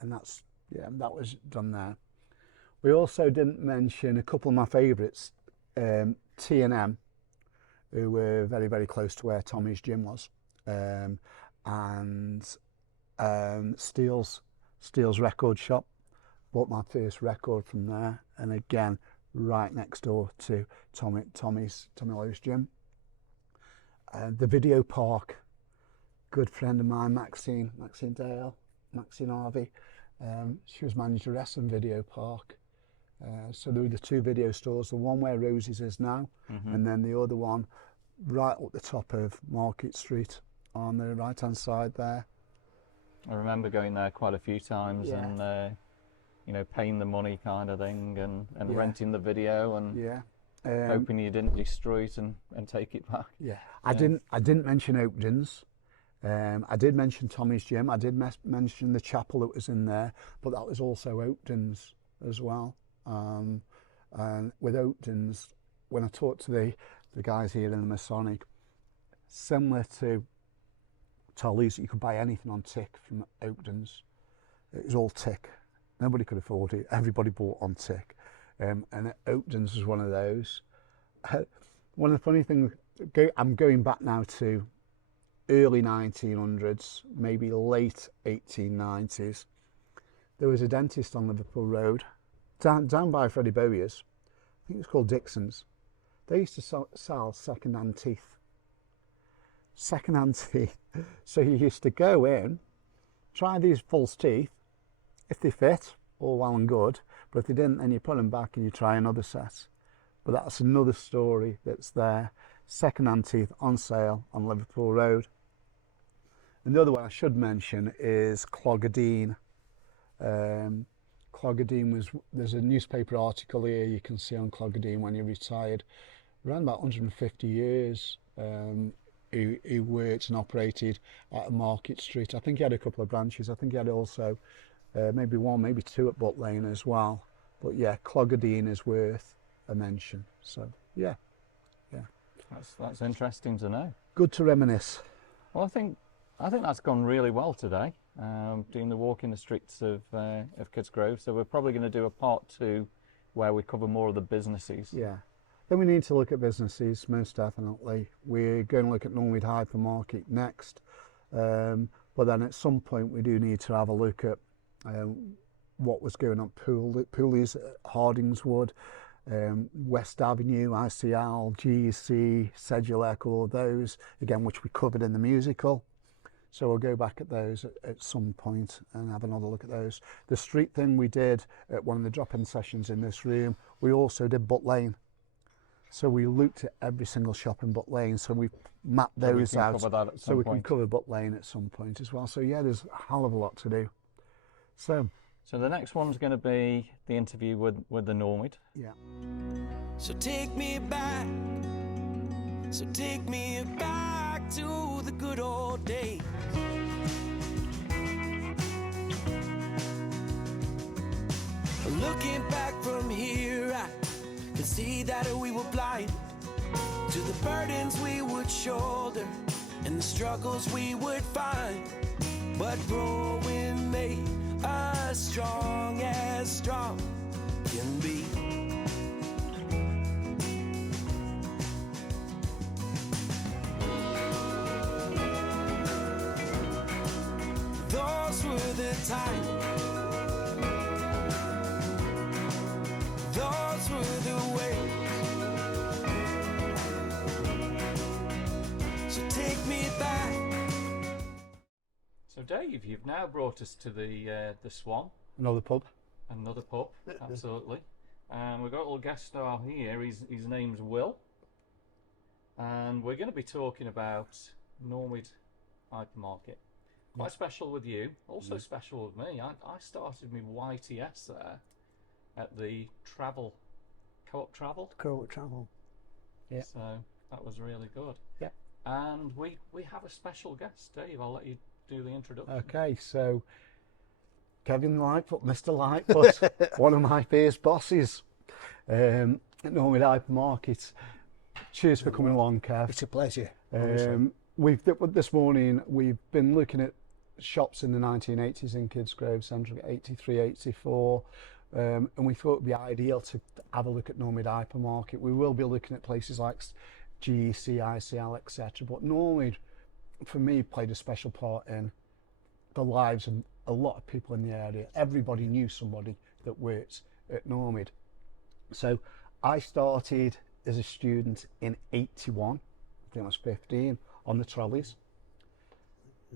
And that was done there. We also didn't mention a couple of my favourites, T&M, who were very, very close to where Tommy's gym was, and Steele's record shop. Bought my first record from there, and again, right next door to Tommy Lowe's gym. The Video Park, good friend of mine, Maxine Dale, Maxine Harvey. She was manager of Essen Video Park. So there were the two video stores, the one where Rosie's is now, and then the other one right up the top of Market Street on the right hand side there. I remember going there quite a few times, and paying the money kind of thing, and renting the video, and hoping you didn't destroy it and take it back. I didn't mention Oakden's. I did mention Tommy's gym. I did mention the chapel that was in there, but that was also Oakden's as well. And with Oakden's, when I talked to the guys here in the Masonic, similar to Tolly's, you could buy anything on tick from Oakden's. It was all tick. Nobody could afford it. Everybody bought on tick. And Oakden's was one of those. One of the funny things, I'm going back now to early 1900s, maybe late 1890s. There was a dentist on Liverpool Road, down by Freddie Bowyer's, think it was called Dixon's. They used to sell second-hand teeth. Second-hand teeth. So you used to go in, try these false teeth. If they fit, all well and good. But if they didn't, then you put them back and you try another set. But that's another story that's there. Second-hand teeth on sale on Liverpool Road. Another one I should mention is Clogadine. Clogadine was, there's a newspaper article here you can see on Clogadine when he retired. Around about 150 years he worked and operated at a Market Street. I think he had a couple of branches. I think he had also maybe one, maybe two at Butt Lane as well. But yeah, Clogadine is worth a mention. So yeah. That's interesting to know. Good to reminisce. Well, I think that's gone really well today, doing the walk in the streets of Kidsgrove. So we're probably going to do a part 2 where we cover more of the businesses. Yeah. Then we need to look at businesses, most definitely. We're going to look at Normid Hypermarket next. But then at some point we do need to have a look at what was going on Pooley's, Hardingswood, West Avenue, ICL, GEC, Sedulec, all of those, again, which we covered in the musical. So we'll go back at those at some point and have another look at those. The street thing we did at one of the drop-in sessions in this room, we also did Butt Lane. So we looked at every single shop in Butt Lane, so we mapped those out. So we can cover Butt Lane at some point as well. So yeah, there's a hell of a lot to do. So the next one's going to be the interview with the Normid. Yeah. So take me back to the good old days. Looking back from here, I can see that we were blind to the burdens we would shoulder and the struggles we would find. But growing made us strong as strong can be. Those were the times. Those were the ways. So take me back. So Dave, you've now brought us to the Swan. Another pub. Another pub, absolutely. We've got a little guest star here. His name's Will, and we're going to be talking about Normid Hypermarket. Quite special with you, also special with me. I started my YTS there at the Co-op Travel. Co-op Travel. Yeah. So that was really good. Yeah. And we have a special guest, Dave. I'll let you do the introduction. Okay, so Kevin Lightfoot, Mr. Lightfoot, one of my first bosses at Normid Hypermarket. Cheers for coming along, Kev. It's a pleasure. This morning we've been looking at shops in the 1980s in Kidsgrove Centre, 83, 84, and we thought it would be ideal to have a look at Normid Hypermarket. We will be looking at places like GEC, ICL, etc. But Normid, for me, played a special part in the lives of a lot of people in the area. Everybody knew somebody that worked at Normid. So I started as a student in 81, I think I was 15, on the trolleys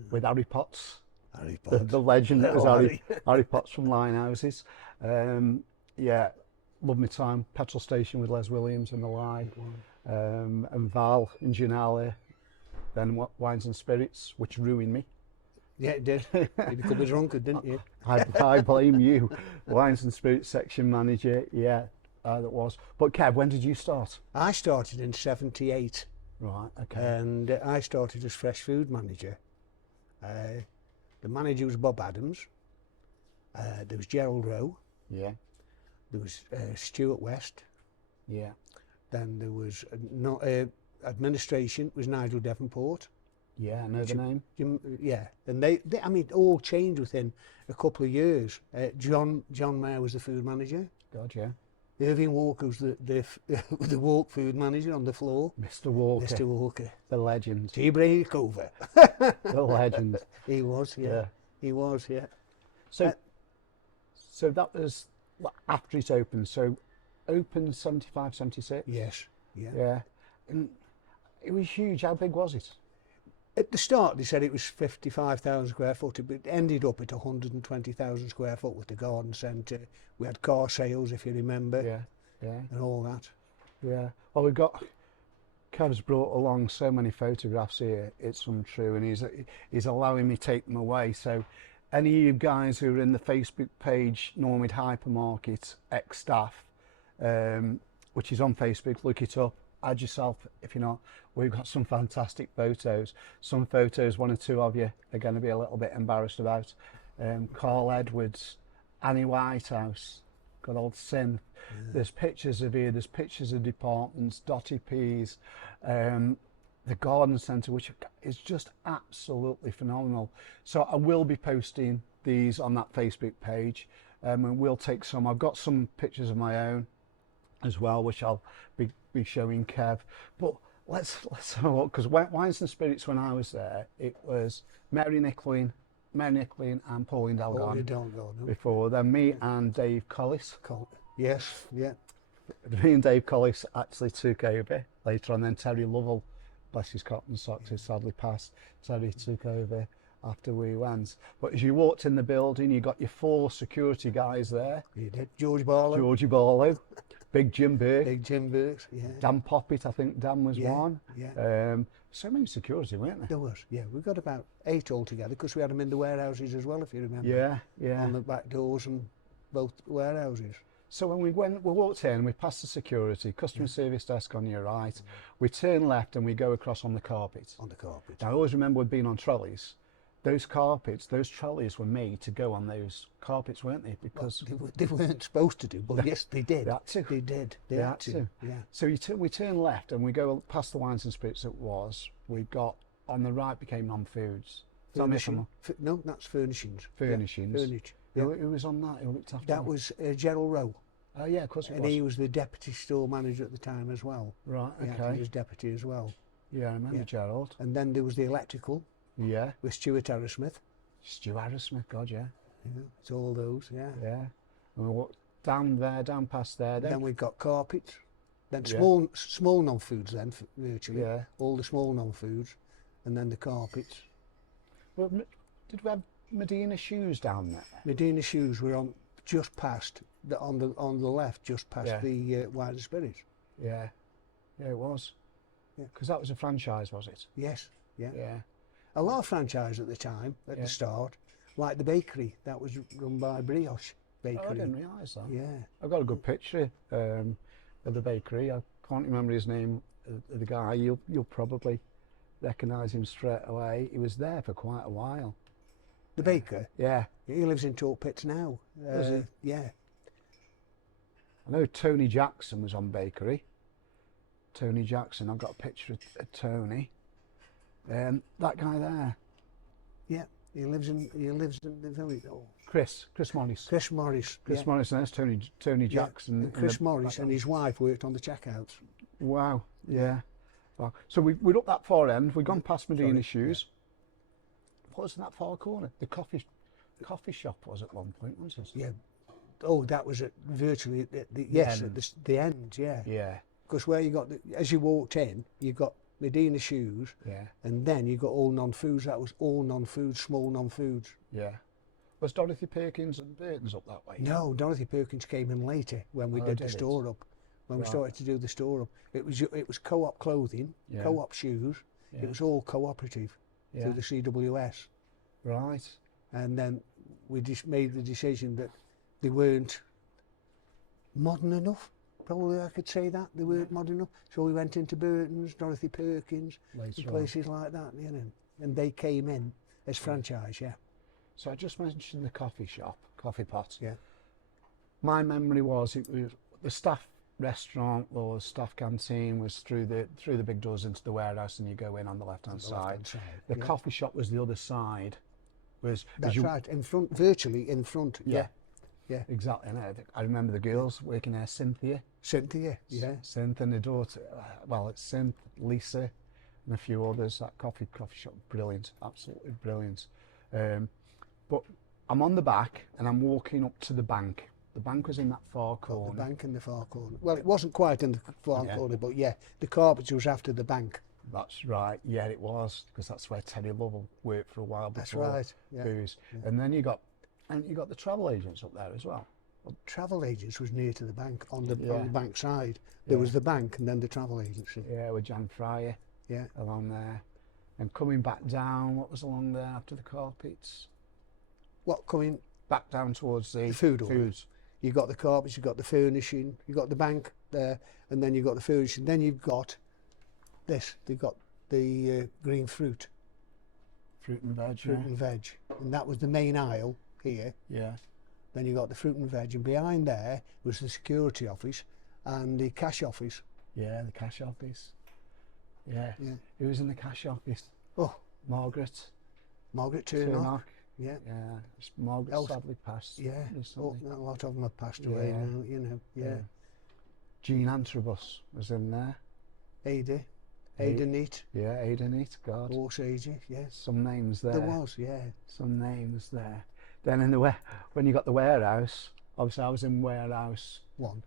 with Harry Potts. Harry Potts. The legend that was Harry Potts from Linehouses. Yeah, loved my time. Petrol station with Les Williams and the line. And Val and Janelle. Then Wines and Spirits, which ruined me. Yeah, it did. You become a drunkard, didn't you? I blame you. Wines and Spirits section manager, yeah, that was. But Kev, when did you start? I started in 78. Right, okay. And I started as fresh food manager. The manager was Bob Adams. There was Gerald Rowe. Yeah. There was Stuart West. Yeah. Then there was administration was Nigel Devonport. Yeah, I know the name. Yeah, and they I mean, all changed within a couple of years. John Mayer was the food manager. God, yeah. Irving Walker was the walk food manager on the floor. Mr. Walker. Mr. Walker. The legend. He break over. The legend. He was, yeah. He was, yeah. So that was after it opened. So opened 75, 76. Yes, yeah. Yeah. And it was huge. How big was it? At the start, they said it was 55,000 square foot. It ended up at 120,000 square foot with the garden centre. We had car sales, if you remember, Yeah, yeah, and all that. yeah. Well, we've got, Kev's brought along so many photographs here, it's untrue, and he's allowing me to take them away. So any of you guys who are in the Facebook page, Normid Hypermarket, ex-staff, which is on Facebook, look it up. Add yourself if you're not. We've got some fantastic photos. Some photos, one or two of you are going to be a little bit embarrassed about. Carl Edwards, Annie Whitehouse, got old Synth. Yeah. There's pictures of here, there's pictures of departments, Dotty Peas, the garden centre, which is just absolutely phenomenal. So I will be posting these on that Facebook page, and we'll take some. I've got some pictures of my own as well, which I'll be showing Kev. But let's have a look, because Wines and Spirits, when I was there, it was Mary Nicklin and Pauline Dalgarn before. Then me and Dave Collis. Yes, yeah. Me and Dave Collis actually took over later on. Then Terry Lovell, bless his cotton socks, who sadly passed. Terry took over after we went. But as you walked in the building, you got your 4 security guys there. You did. Georgie Barlow. Big Jim Burke. Yeah. Dan Poppet, I think Dan was one. Yeah. So many security, weren't there? There was, yeah. We've got about 8 altogether, because we had them in the warehouses as well, if you remember. Yeah, yeah. On the back doors and both warehouses. So when we walked in, we passed the security, customer service desk on your right. We turn left and we go across on the carpet. On the carpet. Now, I always remember we'd been on trolleys. Those carpets, those trolleys were made to go on those carpets, weren't they? Because they weren't supposed to do, but yes, they did. They had to. They did. They had to. Yeah. So we turn left and we go past the Wines and Spirits. It was. We got on the right became non-foods. Furnishing. No, that's furnishings. Furnishings. Yeah. Furniture. Yeah. Who was on that? Who looked after that? Was Gerald Rowe. Oh yeah, of course it was. And he was the deputy store manager at the time as well. Right. Okay. Yeah, he was deputy as well. Yeah, I remember Gerald. And then there was the electrical. Yeah. With Stuart Harrismith. Stuart Harrismith, God, yeah. Yeah, it's all those, yeah. Yeah. And we walked down there, down past there. Then we've got carpets. Then small non-foods then, virtually. Yeah. All the small non-foods. And then the carpets. Well, did we have Medina Shoes down there? Medina Shoes were on just past, on the left, just past the Wine and Spirits. Yeah. Yeah, it was. Yeah. Because that was a franchise, was it? Yes. Yeah. Yeah. A lot of franchise at the time, at the start, like the bakery, that was run by Brioche Bakery. Oh, I didn't realise that. Yeah. I've got a good picture of the bakery. I can't remember his name, the guy. You'll probably recognise him straight away. He was there for quite a while. The baker? Yeah. He lives in Torp Pits now. Does he? Yeah. I know Tony Jackson was on bakery. Tony Jackson, I've got a picture of Tony. That guy there. Yeah, he lives in the village. Oh. Chris Morris. Chris Morris. Chris Morris, and there's Tony Jackson. And Chris Morris and his wife worked on the checkouts. Wow. Yeah. Wow. So we're up that far end. We've gone past Medina Shoes. Yeah. What was in that far corner? The coffee shop was at one point, wasn't it? Yeah. Oh, that was at virtually at the end. Yeah. Yeah. Because where you got as you walked in, you got Medina Shoes, and then you got all non-foods. That was all non-foods, small non-foods. Yeah. Was Dorothy Perkins and Burton's up that way? No, Dorothy Perkins came in later when we did the store up. When we started to do the store up, it was co-op clothing, co-op shoes. It was all cooperative through the CWS. Right. And then we just made the decision that they weren't modern enough. Probably I could say that they weren't modern enough. So we went into Burton's, Dorothy Perkins, and places like that, you know. And they came in as franchise, So I just mentioned the coffee shop, Coffee Pot. Yeah. My memory was it was the staff restaurant or staff canteen was through the big doors into the warehouse, and you go in on the left hand side. The coffee shop was the other side. That's right, in front, virtually in front. Yeah. Exactly. And I remember the girls working there, Cynthia, yeah. Cynthia and the daughter. Well, it's Cynthia, Lisa, and a few others. That coffee shop, brilliant, absolutely brilliant. But I'm on the back and I'm walking up to the bank. The bank was in that far Got corner. the bank in the far corner. Well, it wasn't quite in the far corner, but yeah, the carpenter was after the bank. That's right. Yeah, it was, because that's where Teddy Lovell worked for a while before. That's right. Yeah. Booze. And then you got the travel agents up there as well. Travel agents was near to the bank on the Yeah. bank side. There was the bank and then the travel agency. Yeah, with Jan Fryer Yeah. along there. And coming back down, what was along there after the carpets? What coming? Back down towards the food hall. foods. You got the carpets, you got the furnishing, you got the bank there, and then you got the furnishing. Then you've got this. They've got the green fruit, Fruit and veg. fruit and veg, and that was the main aisle here. Yeah. Then you got the fruit and veg, and behind there was the security office and the cash office. Yeah, the cash office. Yeah. Yeah. Who was in the cash office? Oh, Margaret Margaret Turnock. Yeah. Yeah. Margaret Else- sadly passed. Yeah. Oh, recently. a lot of them have passed away Yeah. now. You know. Yeah. Jean Antrobus was in there. Ada Neat, Yeah, Ada Neat, God. Horse Agey. Yes. Some names there. There was. Yeah. Some names there. Then in the when you got the warehouse, obviously I was in warehouse. One.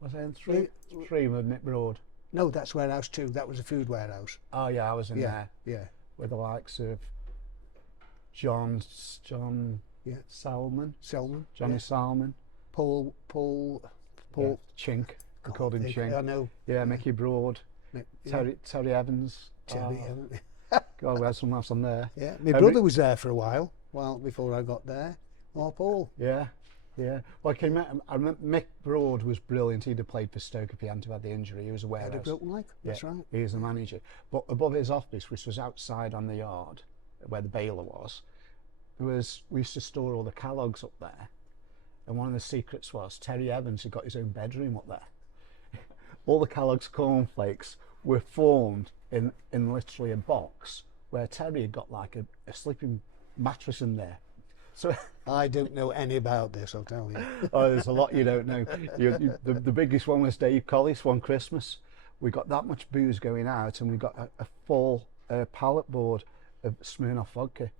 Was I in three? Three with Nick Broad. No, that's warehouse 2. That was a food warehouse. Oh yeah, I was in Yeah. there Yeah. with the likes of John Yeah. Salmon, Selman. Johnny Yeah. Salmon, Paul. yeah, Chink. We called him Chink. I know. Yeah, Mickey Broad, Yeah. Terry Evans. Terry, Oh, God, we had some else on there. yeah. My Every- brother was there for a while before I got there. Oh, Paul. Yeah, yeah. Well, I remember Mick Broad was brilliant. He'd have played for Stoke if he hadn't have had the injury. He was a Had a warehouse. broken leg. That's Yeah, right. He was the manager. But above his office, which was outside on the yard, where the baler was, we used to store all the catalogues up there. And one of the secrets was Terry Evans had got his own bedroom up there. All the Kellogg's cornflakes were formed in literally a box where Terry had got like a sleeping mattress in there. So I don't know any about this, I'll tell you. oh, there's a lot you don't know. The biggest one was Dave Collis one Christmas. We got that much booze going out, and we got a full pallet board of Smirnoff vodka.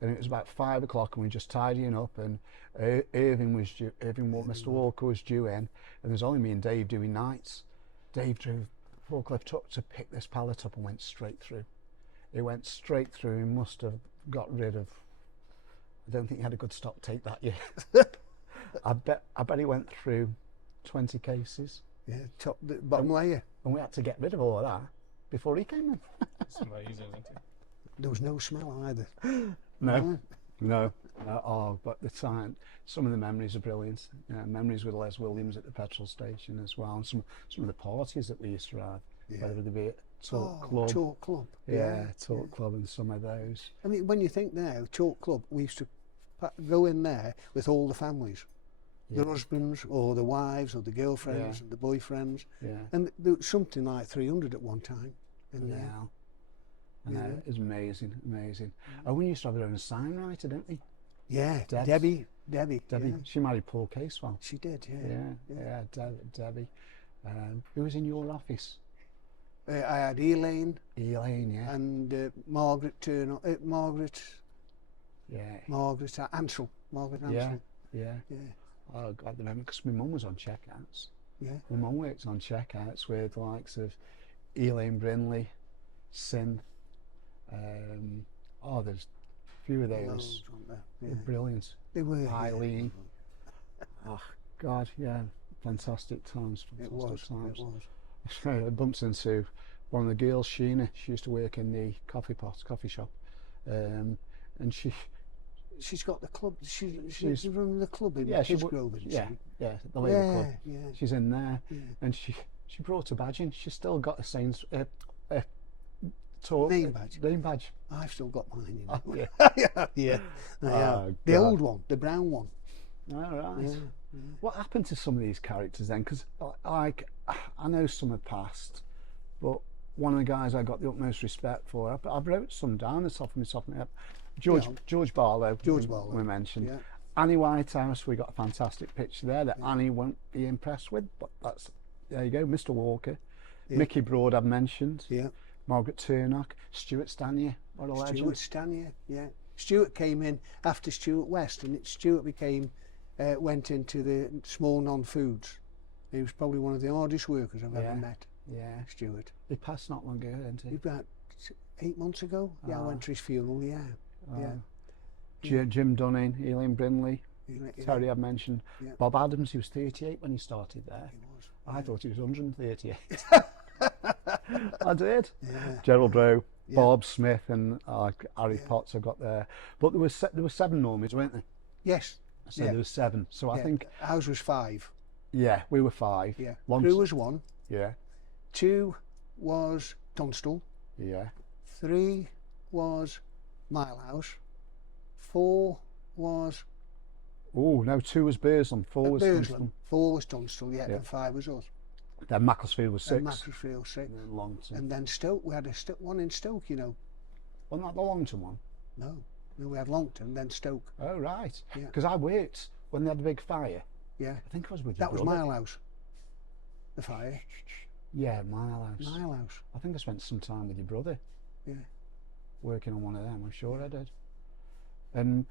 And it was about 5 o'clock, and we were just tidying up, and Mr. Walker was due in, and there's only me and Dave doing nights. Dave drove forklift truck to pick this pallet up and went straight through. It went straight through. He must have got rid of, I don't think he had a good stock take that year. I bet he went through 20 cases. Yeah, the bottom layer. And we had to get rid of all of that before he came in. It's amazing, isn't it? There was no smell either. No. Oh, but the time, some of the memories are brilliant. Memories with Les Williams at the petrol station as well, and some of the parties that we used to have, whether they be at Talk Club. Talk Club. Yeah, Talk Club and some of those. I mean, when you think now, Talk Club, we used to go in there with all the families. The husbands or the wives or the girlfriends and the boyfriends. Yeah. And there was something like 300 at one time in there. I know, it was amazing. Oh, we used to have our own sign writer, didn't we? Yeah, Debs. Debbie. Debbie. She married Paul Casewell. She did, Debbie. Who was in your office? I had Elaine Elaine, yeah. and Margaret Turner. Margaret Ansell. Margaret Ansell. Yeah. Oh God, I remember, because my mum was on checkouts. Yeah. My mum worked on checkouts with the likes of Elaine Brinley, Synth. There's a few of those. Loads, weren't there? They're brilliant. They were. Eileen. Oh God, yeah, fantastic times. It Fantastic was. times. I bumped into one of the girls, Sheena. She used to work in the coffee shop, and She's got the club. She's running the club in Kidsgrove, isn't she? Yeah, the Labour Club. Yeah. She's in there, Yeah. and she brought a badge in. She's still got a Name badge. Name badge. I've still got mine in. Oh, yeah. Yeah. Oh, The God. old one, the brown one. All right. Yeah. What happened to some of these characters then? Because like I know some have passed, but one of the guys I got the utmost respect for, I've wrote some down the top of my head. George Barlow. We mentioned. Yeah. Annie Whitehouse, we got a fantastic picture there that Annie won't be impressed with, but there you go. Mr. Walker, Mickey Broad I've mentioned. Yeah. Margaret Turnock, Stuart Stanier, what a legend. Stuart Stanier, yeah. Stuart came in after Stuart West, and Stuart became went into the small non-foods. He was probably one of the hardest workers I've ever met. Yeah. Stuart. He passed not long ago, didn't he? About 8 months ago. Yeah, I went to his funeral. Yeah. Jim Dunning, Eileen Brindley, Yeah. Terry I've mentioned. Yeah. Bob Adams, he was 38 when he started there. He was. I thought he was 138. I did. Yeah. Gerald Rowe, Yeah. Bob Smith, and Harry Potts I got there. But there was 7 Normids, weren't there? Yes. So Yeah. there was 7. So I Yeah. think, Ours was 5. yeah, we were 5. Yeah. One, Crew was 1. yeah, 2 was Tunstall. yeah. 3 was Milehouse. 4 was Oh, no, 2 was Burslem, 4 was Burslem. Tunstall. 4 was Tunstall, yeah, Yeah. and 5 was us. Then Macclesfield was 6. And Macclesfield 6. And then Longton. And then Stoke, we had one in Stoke, you know. Wasn't that the Longton one? No, we had Longton, then Stoke. Oh, right. Yeah. Because I worked when they had the big fire. Yeah, I think it was with that your was brother. Milehouse. The fire. Yeah, Milehouse. Milehouse. I think I spent some time with your brother Yeah. working on one of them. I'm sure I did. And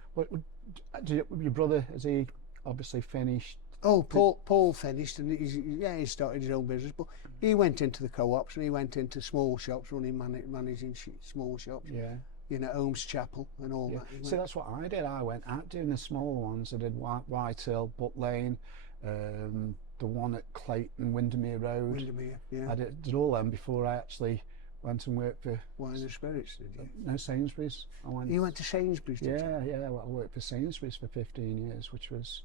your brother, has he obviously finished? Oh, Paul finished, and he started his own business, but he went into the co-ops and he went into small shops, managing small shops. Yeah. You know, Holmes Chapel and all Yeah. that. He So went- that's what I did. I went out doing the smaller ones. I did White Hill, Butt Lane, the one at Clayton, Windermere Road. Windermere, yeah. I did all them before I actually went and worked for Wine and Spirits, did you? no Sainsbury's. You went to Sainsbury's, did you? Yeah. Well, I worked for Sainsbury's for 15 years, which was,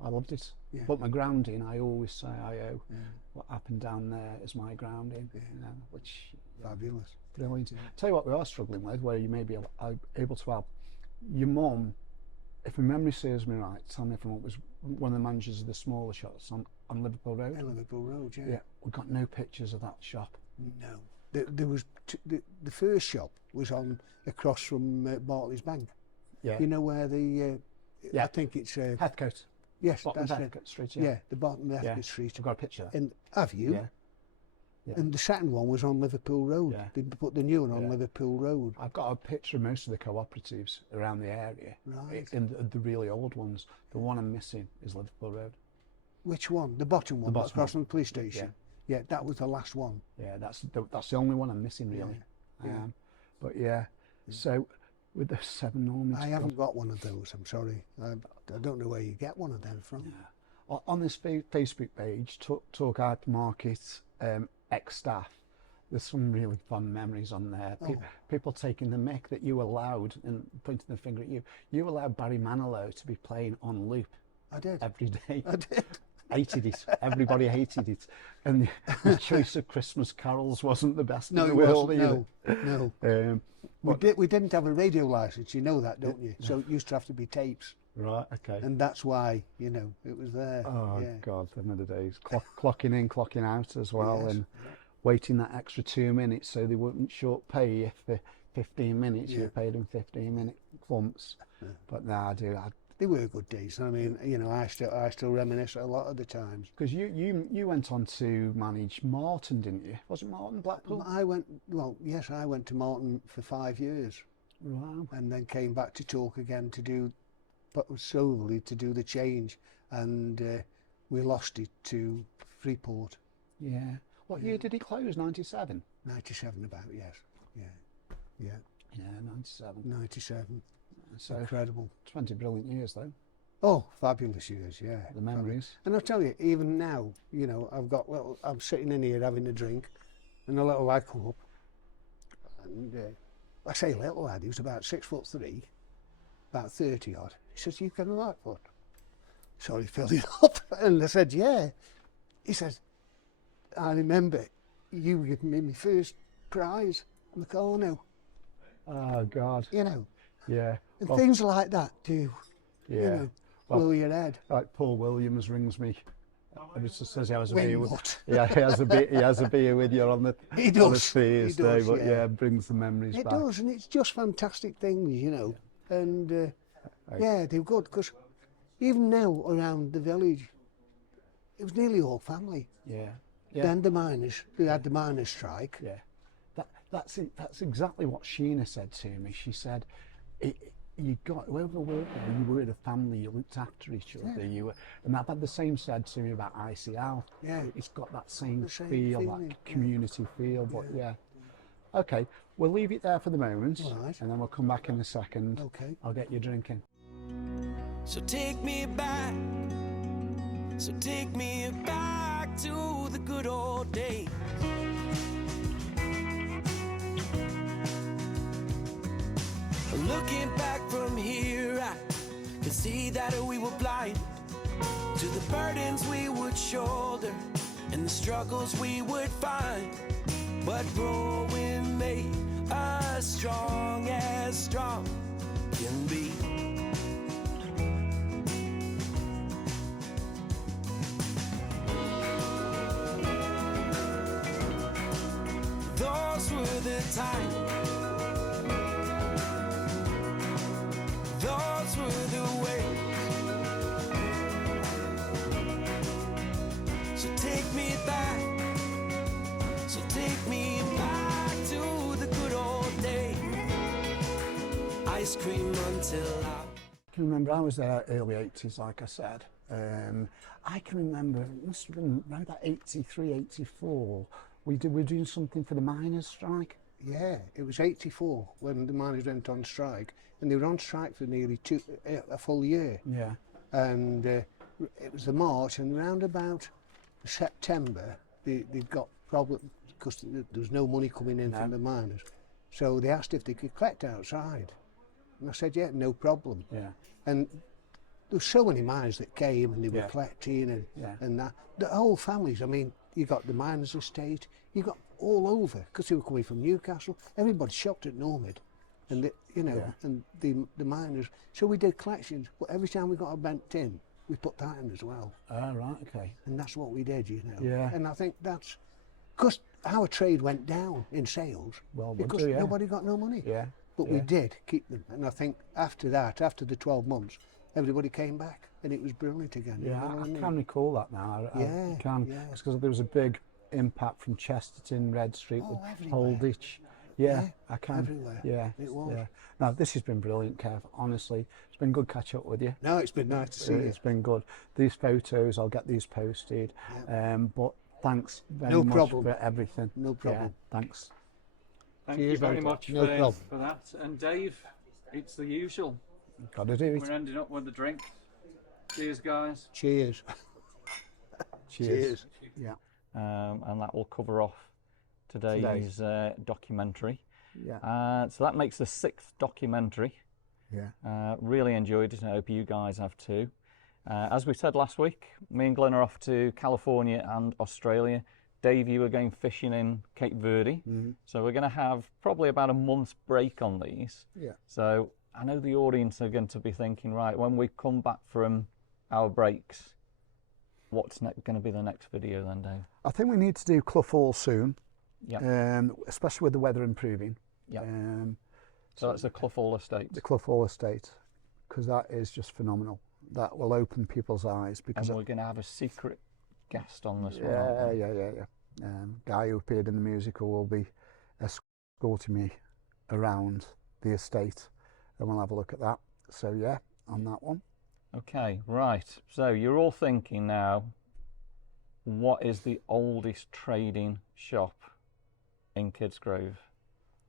I loved it. Yeah. But my grounding, I always say I owe what happened down there as my grounding, you know, which Fabulous. brilliant. Tell you what we are struggling with, where you may be able to help. Your mum, if my memory serves me right, tell me if I'm wrong, was one of the managers of the smaller shops on Liverpool Road. In Liverpool Road, yeah. Yeah, we've got no pictures of that shop. No. There was the first shop was on across from Barclays Bank. Yeah. You know where the I think it's Heathcote. yes, Bottom of that's it. Heathcote Street, Yeah, the bottom of Yeah. Heathcote Street. I've got a picture of that. And have you? Yeah. Yeah. And the second one was on Liverpool Road. Yeah. They put the new one on Yeah. Liverpool Road. I've got a picture of most of the cooperatives around the area. Right. In the really old ones. The one I'm missing is Liverpool Road. Which one? The bottom one, bottom across one. from the police station. Yeah, that was the last one. Yeah, that's the only one I'm missing really. Yeah. But yeah, so with the 7 Normids. I haven't got one of those. I'm sorry. I don't know where you get one of them from. On this Facebook page, Talk Hypermarket ex-staff, there's some really fun memories on there. People taking the mick that you allowed and pointing the finger at you. You allowed Barry Manilow to be playing on loop I did. every day. I did. Hated it. Everybody hated it. And the choice of Christmas carols wasn't the best No, in it the world wasn't. either. No. We didn't have a radio license. You know that, don't you? So it used to have to be tapes. Right, okay. And that's why, you know, it was there. Oh yeah. God, them are the days. Clocking in, clocking out as well, Yes. and waiting that extra 2 minutes so they wouldn't short pay you for 15 minutes. You Yeah. were paid them 15-minute clumps. But now They were good days. I mean, you know, I still reminisce a lot of the times. because you went on to manage Martin, didn't you? Was it Martin Blackpool? I went to Martin for 5 years, Wow. and then came back to Talk again to do, but solely to do the change, and we lost it to Freeport. Yeah. What year did it close? 97. 97 about, yes. Yeah. Yeah, 97. 97. So Incredible. 20 brilliant years though. Oh, fabulous years, yeah. The memories. And I'll tell you, even now, you know, I'm sitting in here having a drink, and a little lad come up, and I say little lad, he was about 6'3", about 30 odd. He says, "You can like what?" So he filled it up, and I said, "Yeah." He says, "I remember you giving me my first prize on the corner," Oh God. you know. Yeah. And Well, things like that do, yeah. you know, Well, blow your head. like Paul Williams rings me. He just says he has a When beer. what? Yeah, he has a beer with you on the He on a does. Thursday. He does, but yeah. yeah, brings the memories It back. does, and it's just fantastic things, you know. And yeah, they're good, because even now around the village, it was nearly all family. Yeah. Yeah. Then the miners, they had the miners' strike. Yeah. That's exactly what Sheena said to me. She said, you got, whoever worked there, you were a family, you looked after each other, you were, and I've had the same said to me about ICL. Yeah. It's got that same, Same feel, feeling, that community feel, but Yeah. yeah. Okay, we'll leave it there for the moment, All right. and then we'll come back in a second. Okay. I'll get you drinking. So take me back, so take me back to the good old days. Looking back from here, I can see that we were blind to the burdens we would shoulder and the struggles we would find. But growing made us strong as strong can be. Those were the times. Those were the ways. So take me back. So take me back to the good old days. Ice cream until I can remember I was there early 80s, like I said. I can remember, it must have been around about 83, 84. We were doing something for the miners' strike. Yeah, it was 84 when the miners went on strike, and they were on strike for nearly a full year. Yeah. And it was the March, and around about September, they got problems because there was no money coming in from the miners. So they asked if they could collect outside. And I said, yeah, no problem. Yeah. And there were so many miners that came and they were collecting and that. The whole families, I mean, you got the miners' estate, you got all over, because they were coming from Newcastle. Everybody shopped at Normid, and and the miners. So we did collections, but every time we got a bent tin, we put that in as well. Oh, right, okay. And that's what we did, you know. Yeah. And I think that's because our trade went down in sales because nobody got no money. Yeah. But we did keep them, and I think after that, after the 12 months, everybody came back, and it was brilliant again. Yeah, you know what I I mean? can recall that now. I can. yeah. It's because there was a big impact from Chesterton, Red Street, with everywhere. Holditch. Yeah, Yeah, I can. everywhere. Yeah, It was. Yeah. Now, this has been brilliant, Kev. Honestly, it's been good catch up with you. No, it's been nice to see you. It's been good. These photos, I'll get these posted. But thanks very much problem. for everything. No problem. Yeah, thanks. Thank Cheers, you very mate. much No problem. for that. And Dave, it's the usual. Got to do We're it. ending up with the drink. Cheers, guys. Cheers. Cheers. Yeah. And that will cover off today's documentary. Yeah. So that makes the 6th documentary. Yeah. Really enjoyed it, and I hope you guys have too. As we said last week, me and Glenn are off to California and Australia. Dave, you were going fishing in Cape Verde. So we're going to have probably about a month's break on these. Yeah. So I know the audience are going to be thinking, right, when we come back from our breaks, what's going to be the next video then, Dave? I think we need to do Clough Hall soon. Yeah. Especially with the weather improving. Yeah. So that's the Clough Hall estate. The Clough Hall estate, because that is just phenomenal. That will open people's eyes. Because And we're going to have a secret guest on this one. aren't we? Yeah. Guy who appeared in the musical will be escorting me around the estate, and we'll have a look at that. So yeah, on that one. Okay, right. So you're all thinking now, what is the oldest trading shop in Kidsgrove?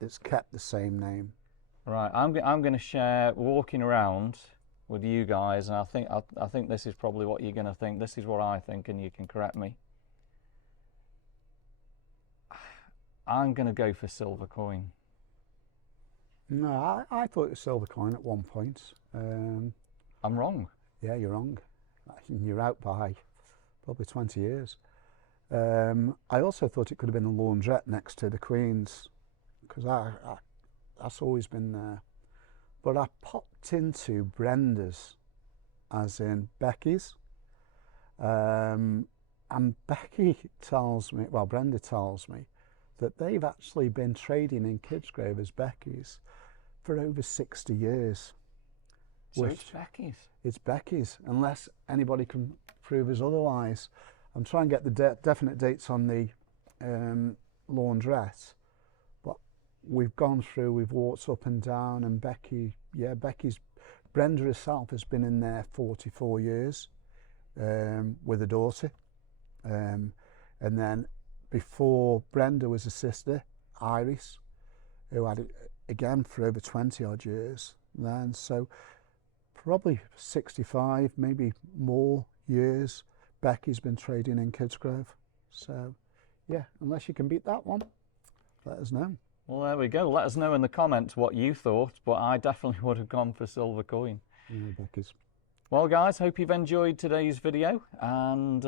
It's kept the same name. Right, I'm going to share walking around with you guys, and I think this is probably what you're going to think. This is what I think, and you can correct me. I'm going to go for Silver Coin. No, I thought it was Silver Coin at one point. I'm wrong. Yeah, you're wrong. You're out by probably 20 years. I also thought it could have been the laundrette next to the Queen's, because that's always been there. But I popped into Brenda's, as in Becky's, and Becky tells me, well, Brenda tells me, that they've actually been trading in Kidsgrove as Becky's for over 60 years. So it's Becky's. It's Becky's, unless anybody can prove us otherwise. I'm trying to get the definite dates on the laundrette, but we've gone through, we've walked up and down, and Brenda herself has been in there 44 years with a daughter. And then before Brenda was a sister, Iris, who had it again for over 20 odd years then. So probably 65, maybe more years, Becky's been trading in Kidsgrove. So yeah, unless you can beat that one, let us know. Well, there we go. Let us know in the comments what you thought, but I definitely would have gone for silver coin. Becky's. Well, guys, hope you've enjoyed today's video, and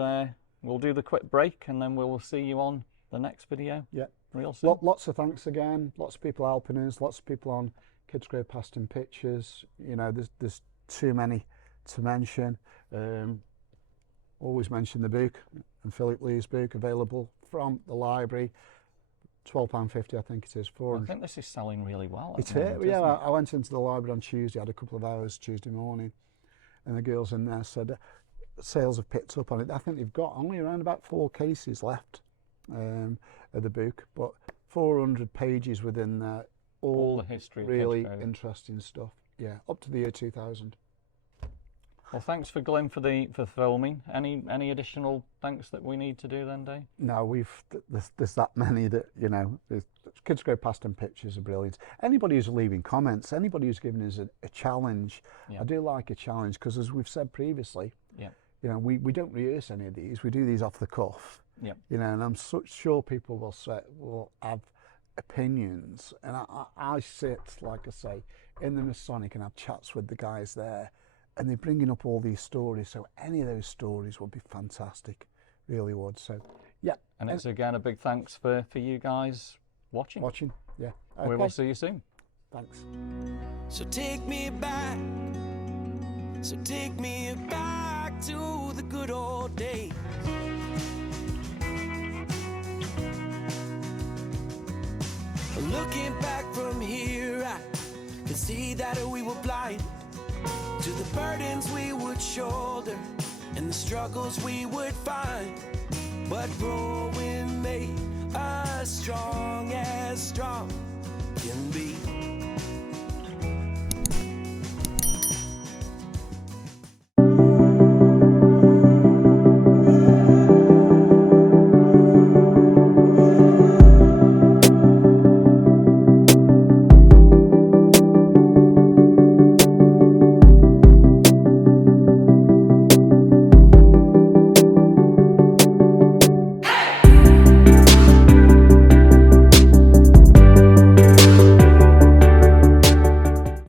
we'll do the quick break, and then we'll see you on the next video. Yeah, real soon. Lots of thanks again. Lots of people helping us. Lots of people on Kidsgrove Past and Pictures. You know, there's too many to mention. Always mention the book, and Philip Lee's book, available from the library. £12.50, I think it is. I think this is selling really well. It's here. Yeah, I went into the library on Tuesday. I had a couple of hours Tuesday morning, and the girls in there said sales have picked up on it. I think they've got only around about 4 cases left of the book, but 400 pages within there. All the history of really Kidsgrove. interesting stuff. Yeah, up to the year 2000. Well, thanks for Glenn for filming. Any additional thanks that we need to do then, Dave? No, there's that many that, you know, Kidsgrove Past and Pictures are brilliant. Anybody who's leaving comments, anybody who's giving us a challenge, I do like a challenge, because as we've said previously, you know, we don't rehearse any of these. We do these off the cuff. You know, and I'm sure people will have opinions, and I sit, like I say, in the Masonic and have chats with the guys there, and they're bringing up all these stories, so any of those stories would be fantastic, really would. So yeah, and it's again a big thanks for you guys watching. Yeah, okay. We will see you soon. Thanks. So take me back to the good old days. Looking back from here, I can see that we were blind to the burdens we would shoulder and the struggles we would find. But growing made us strong as strong.